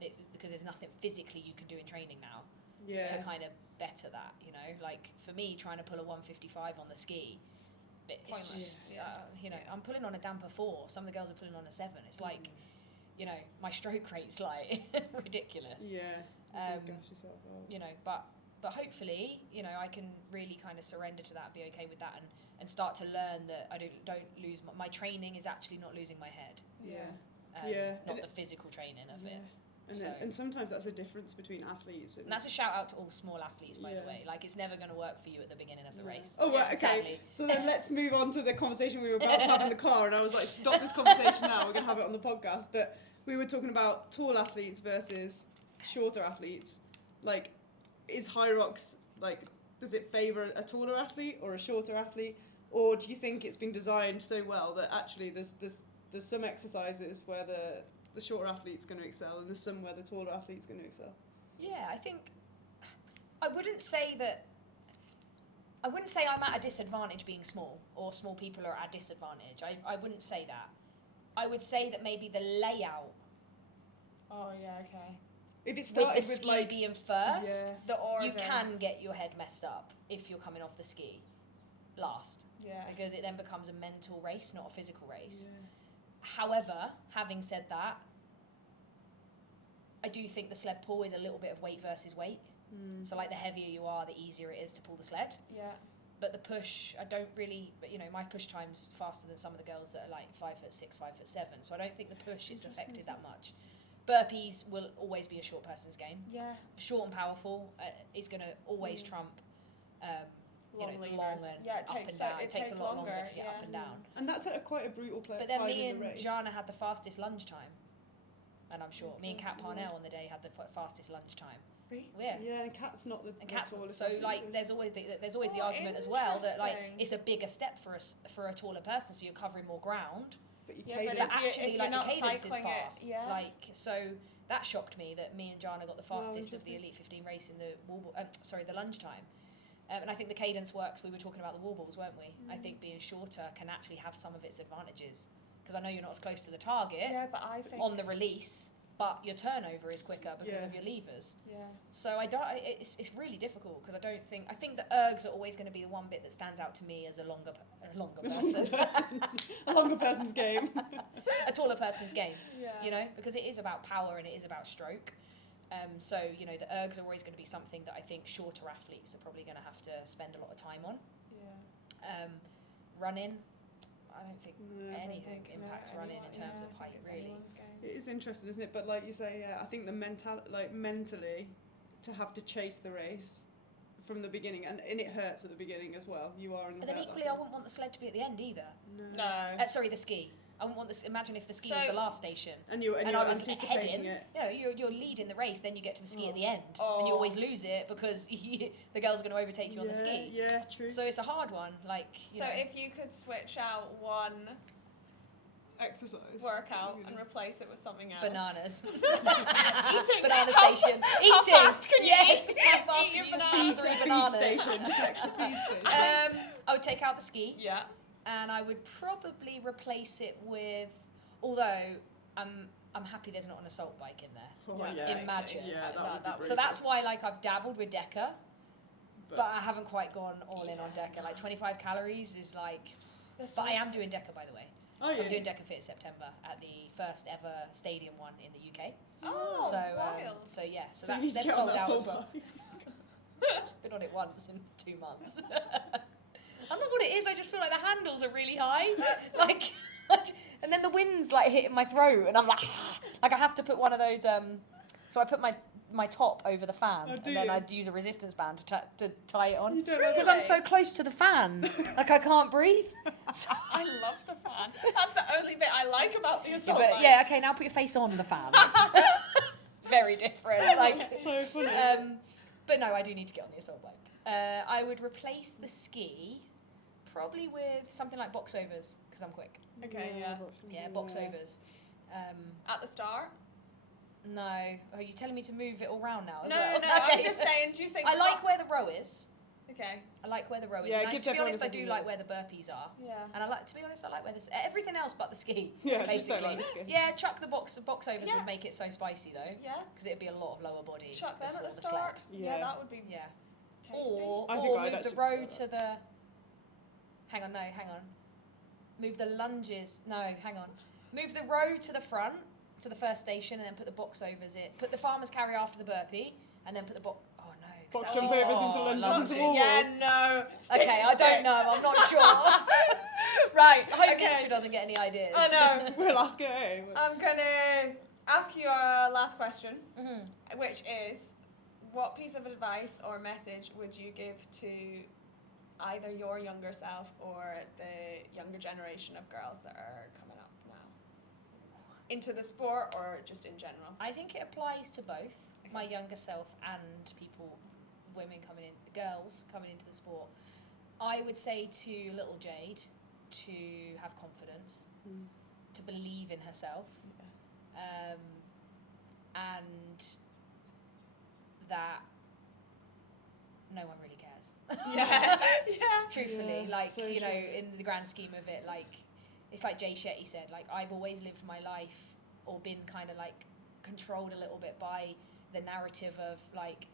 It's because there's nothing physically you can do in training now to kind of better that, you know. Like for me, trying to pull a 155 on the ski, it's just, you know, I'm pulling on a damper 4. Some of the girls are pulling on a 7. It's like, you know, my stroke rate's like ridiculous. You know, but hopefully, you know, I can really kind of surrender to that, be okay with that, and start to learn that I don't lose my training is actually not losing my head. Not the physical training of it. And sometimes that's a difference between athletes. And that's a shout out to all small athletes, by the way. Like, it's never going to work for you at the beginning of the race. Oh, right, okay. Sadly. So then let's move on to the conversation we were about to have in the car. And I was like, stop this conversation now. We're going to have it on the podcast. But we were talking about tall athletes versus shorter athletes. Like, is Hyrox, like, does it favour a taller athlete or a shorter athlete? Or do you think it's been designed so well that actually there's some exercises where the shorter athlete's going to excel and there's some where the taller athlete's going to excel? Yeah, I think I wouldn't say that I wouldn't say I'm at a disadvantage being small, or small people are at a disadvantage. I wouldn't say that. I would say that maybe the layout Oh yeah, okay. If it with started the with ski like being first, yeah. The order. you can get your head messed up if you're coming off the ski last. Yeah. Because it then becomes a mental race, not a physical race. Yeah. However, having said that, I do think the sled pull is a little bit of weight versus weight. So like the heavier you are, the easier it is to pull the sled. Yeah. But the push, I don't really, but you know, my push time's faster than some of the girls that are like 5'6", 5'7". So I don't think the push is affected that much. Burpees will always be a short person's game. Yeah. Short and powerful is going to always trump, long and levers. Yeah, it up takes and down. it It takes a takes lot longer, longer to get yeah. up and down. And that's at quite a brutal But then time me in and the race. Jana had the fastest lunge time. And I'm sure me and Kat Parnell on the day had the fastest lunch time. Really? Yeah. Yeah, and Kat's not the And Kat's tallest so one like either. there's always the Oh, argument as well that like interesting. it's a bigger step for a taller person, so you're covering more ground. But you Yeah, cadence. But if actually, you're like the not cadence is cycling it, fast. yeah. Like so that shocked me that me and Jana got the Wow, fastest of the interesting. Elite 15 race in the the lunge time. And I think the cadence works. We were talking about the wall balls, weren't we? I think being shorter can actually have some of its advantages because I know you're not as close to the target Yeah, but I think on the release, but your turnover is quicker because Yeah. of your levers. Yeah. So it's really difficult because I think the ergs are always going to be the one bit that stands out to me as a longer person, A longer person's game. a taller person's game. Yeah. You know, because it is about power and it is about stroke. So you know the ergs are always going to be something that I think shorter athletes are probably going to have to spend a lot of time on. Yeah. Running, I don't think No, I don't anything impacts running in terms of height really. It is interesting, isn't it? But like you say, yeah, I think the mentally, to have to chase the race from the beginning, and it hurts at the beginning as well. You are in the But then hurt equally, I level. wouldn't want the sled to be at the end either. No. Sorry, the ski. I wouldn't want this. Imagine if the ski So- was the last station. And you're And I was anticipating heading, it. you know, you're leading the race, then you get to the ski at the Oh. end, and you always lose it because the girl's going to overtake you on the ski. Yeah, true. So it's a hard one. Like, you So know, if you could switch out one Exercise. workout and replace it with something else. bananas, Eating. banana How station, How eating. fast can you Yes, eat? how fast Eat can your you bananas? squeeze 3 Feed bananas? station, just extra feed station. I would take out the ski, Yeah. and I would probably replace it with. Although I'm happy there's not an assault bike in there. Oh, Yeah. Imagine. Yeah, that would be So brutal. that's why like I've dabbled with Deca, but I haven't quite gone all in on Deca. Like 25 calories is like. There's But I some- am doing Deca, by the way. Oh, So yeah. I'm doing Deca Fit in September at the first ever stadium one in the UK. Oh, so wild. So yeah, so So you need that's to they've get on sold that out as assault well. bike. Been on it once in 2 months. I don't know what it is. I just feel like the handles are really high, like, and then the wind's like hitting my throat, and I'm like I have to put one of those. So I put my top over the fan, Oh, and do then you? I'd use a resistance band to tie it on. You don't have Because to- I'm so close to the fan, like I can't breathe. I love the fan. That's the only bit I like about the Yeah, assault but bike. yeah, okay, now put your face on the fan. Very different. Like, So funny. but no, I do need to get on the assault bike. I would replace the ski probably with something like box overs because I'm quick. Okay, yeah. Yeah, box overs. At the start? No, are you telling me to move it all round now? As No, well? no, no. I'm Okay. just saying, do you think... I like where the row is. Okay. I like where the row is. Yeah, it And gives to be everyone honest, I do something like new. where the burpees are. Yeah. And to be honest, I like where everything else but the ski. Yeah, just basically. don't like the ski. Yeah, chuck the box overs Yeah. would make it so spicy though, Yeah. because it'd be a lot of lower body. Chuck them at before the sled. start. Yeah, Yeah. that would be Yeah. tasty. Or I think I'd move the actually row prefer to the. Hang on. Move the lunges. No, hang on. Move the row to the front, to the first station, and then put the box overs in. Put the farmer's carry after the burpee, and then put the box. Oh no. 'Cause Box that jump is- overs into oh, lunges lunges. into wall Yeah, balls. no. Okay, I don't know. I'm not sure. Right, I hope okay. Ninja doesn't get any ideas. I know. We'll ask it, eh? I'm gonna ask you our last question, Mhm. which is, what piece of advice or message would you give to either your younger self or the younger generation of girls that are coming up now? Into the sport or just in general? I think it applies to both my younger self and women coming in, girls coming into the sport. I would say to little Jade to have confidence, to believe in herself, and that no one really cares. Yeah. Truthfully, Yeah, like, so you know, true. in the grand scheme of it, like, it's like Jay Shetty said, like, I've always lived my life or been kind of like controlled a little bit by the narrative of like,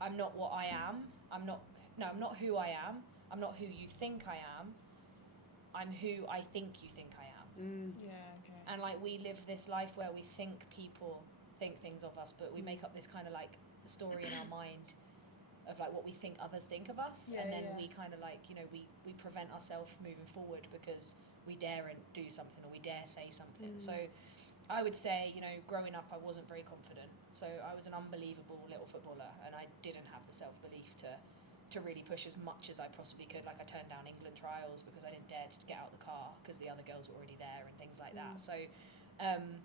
I'm not what I am. I'm not who I am. I'm not who you think I am. I'm who I think you think I am. Yeah, okay. And like, we live this life where we think people think things of us, but we make up this kind of like story in our mind of like what we think others think of us, Yeah, and then yeah. we kind of like, you know, we prevent ourselves moving forward because we daren't do something or we dare say something. So I would say, you know, growing up I wasn't very confident, so I was an unbelievable little footballer, and I didn't have the self-belief to really push as much as I possibly could. Like, I turned down England trials because I didn't dare to get out of the car because the other girls were already there and things like that. So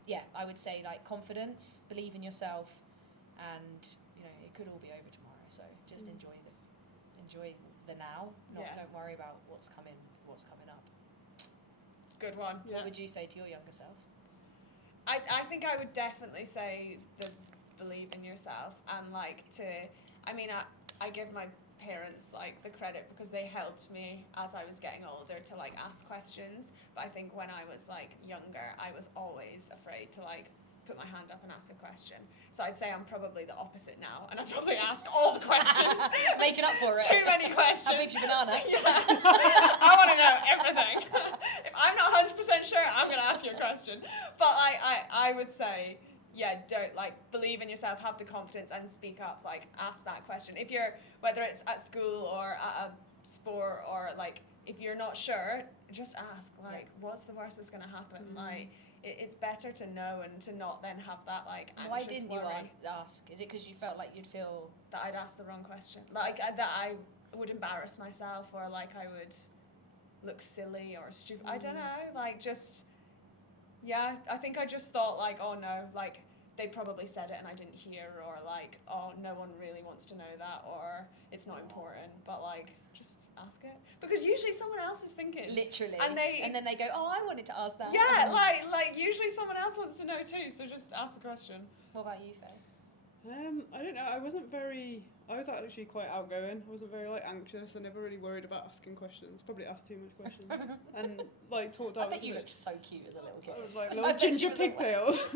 yeah, I would say like confidence, believe in yourself, and you know, it could all be over tomorrow, so just enjoy the now. Don't worry about what's coming up. Good one. What would you say to your younger self? I think I would definitely say the believe in yourself, and like I mean, I give my parents like the credit because they helped me as I was getting older to like ask questions, but I think when I was like younger I was always afraid to like put my hand up and ask a question. So I'd say I'm probably the opposite now, and I probably ask all the questions. Making up for it. Too many questions. How big's your banana? Yeah. I want to know everything. If I'm not 100% sure, I'm going to ask you a question. But I would say, yeah, don't like believe in yourself, have the confidence and speak up, like ask that question. If you're, whether it's at school or at a sport or like, if you're not sure, just ask, like, what's the worst that's going to happen? Like, it's better to know and to not then have that like anxious Why didn't you worry ask? Is it because you felt like you'd feel that I'd ask the wrong question, like that I would embarrass myself, or like I would look silly or stupid? I don't know, like just I think I just thought like, oh no, like they probably said it and I didn't hear, or like, oh, no one really wants to know that, or it's not important, but like just ask it, because usually someone else is thinking, literally, and then they go, oh, I wanted to ask that. yeah, like usually someone else wants to know too, so just ask the question. What about you, Faye? I don't know. I was actually quite outgoing. I wasn't very like anxious. I never really worried about asking questions. Probably asked too much questions and like talked out. I bet you looked so cute as a little kid. I was like I little bet you ginger was aware. pigtails.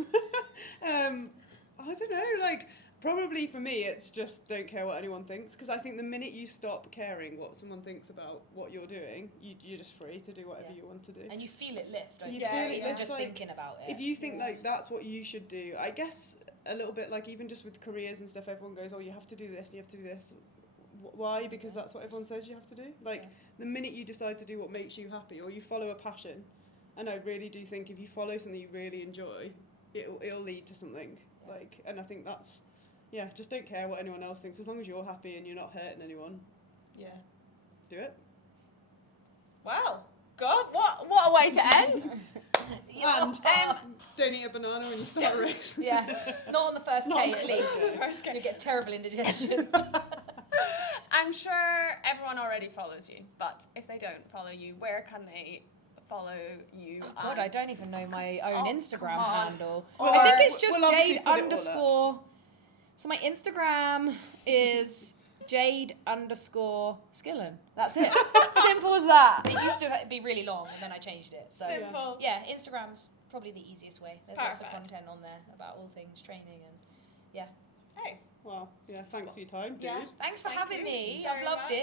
I don't know. Like, probably for me, it's just don't care what anyone thinks, because I think the minute you stop caring what someone thinks about what you're doing, you're just free to do whatever you want to do. And you feel it lift, don't You you? feel it Even lift, just like, thinking about it. If you think like that's what you should do, I guess a little bit like even just with careers and stuff, everyone goes, oh, you have to do this, you have to do this. Why? Because that's what everyone says you have to do. Like, the minute you decide to do what makes you happy, or you follow a passion, and I really do think if you follow something you really enjoy, it'll lead to something. Like, and I think that's, just don't care what anyone else thinks, as long as you're happy and you're not hurting anyone. Yeah. Do it. Well, God, what a way to end. And don't eat a banana when you start a race. Yeah, not on the first Not K on at the least. first K. You get terrible indigestion. I'm sure everyone already follows you, but if they don't follow you, where can they follow you? Oh God, I don't even know my own Instagram come on. handle. Well, I think it's just we'll obviously Jade put it all underscore. So my Instagram is Jade underscore Skillen. That's it. Simple as that. It used to be really long, and then I changed it. So Simple. yeah, Instagram's probably the easiest way. There's lots of Perfect. content on there about all things training and Nice. Well, thanks for your time, dude. Yeah. Thanks for Thank having you me. very I've loved much. it.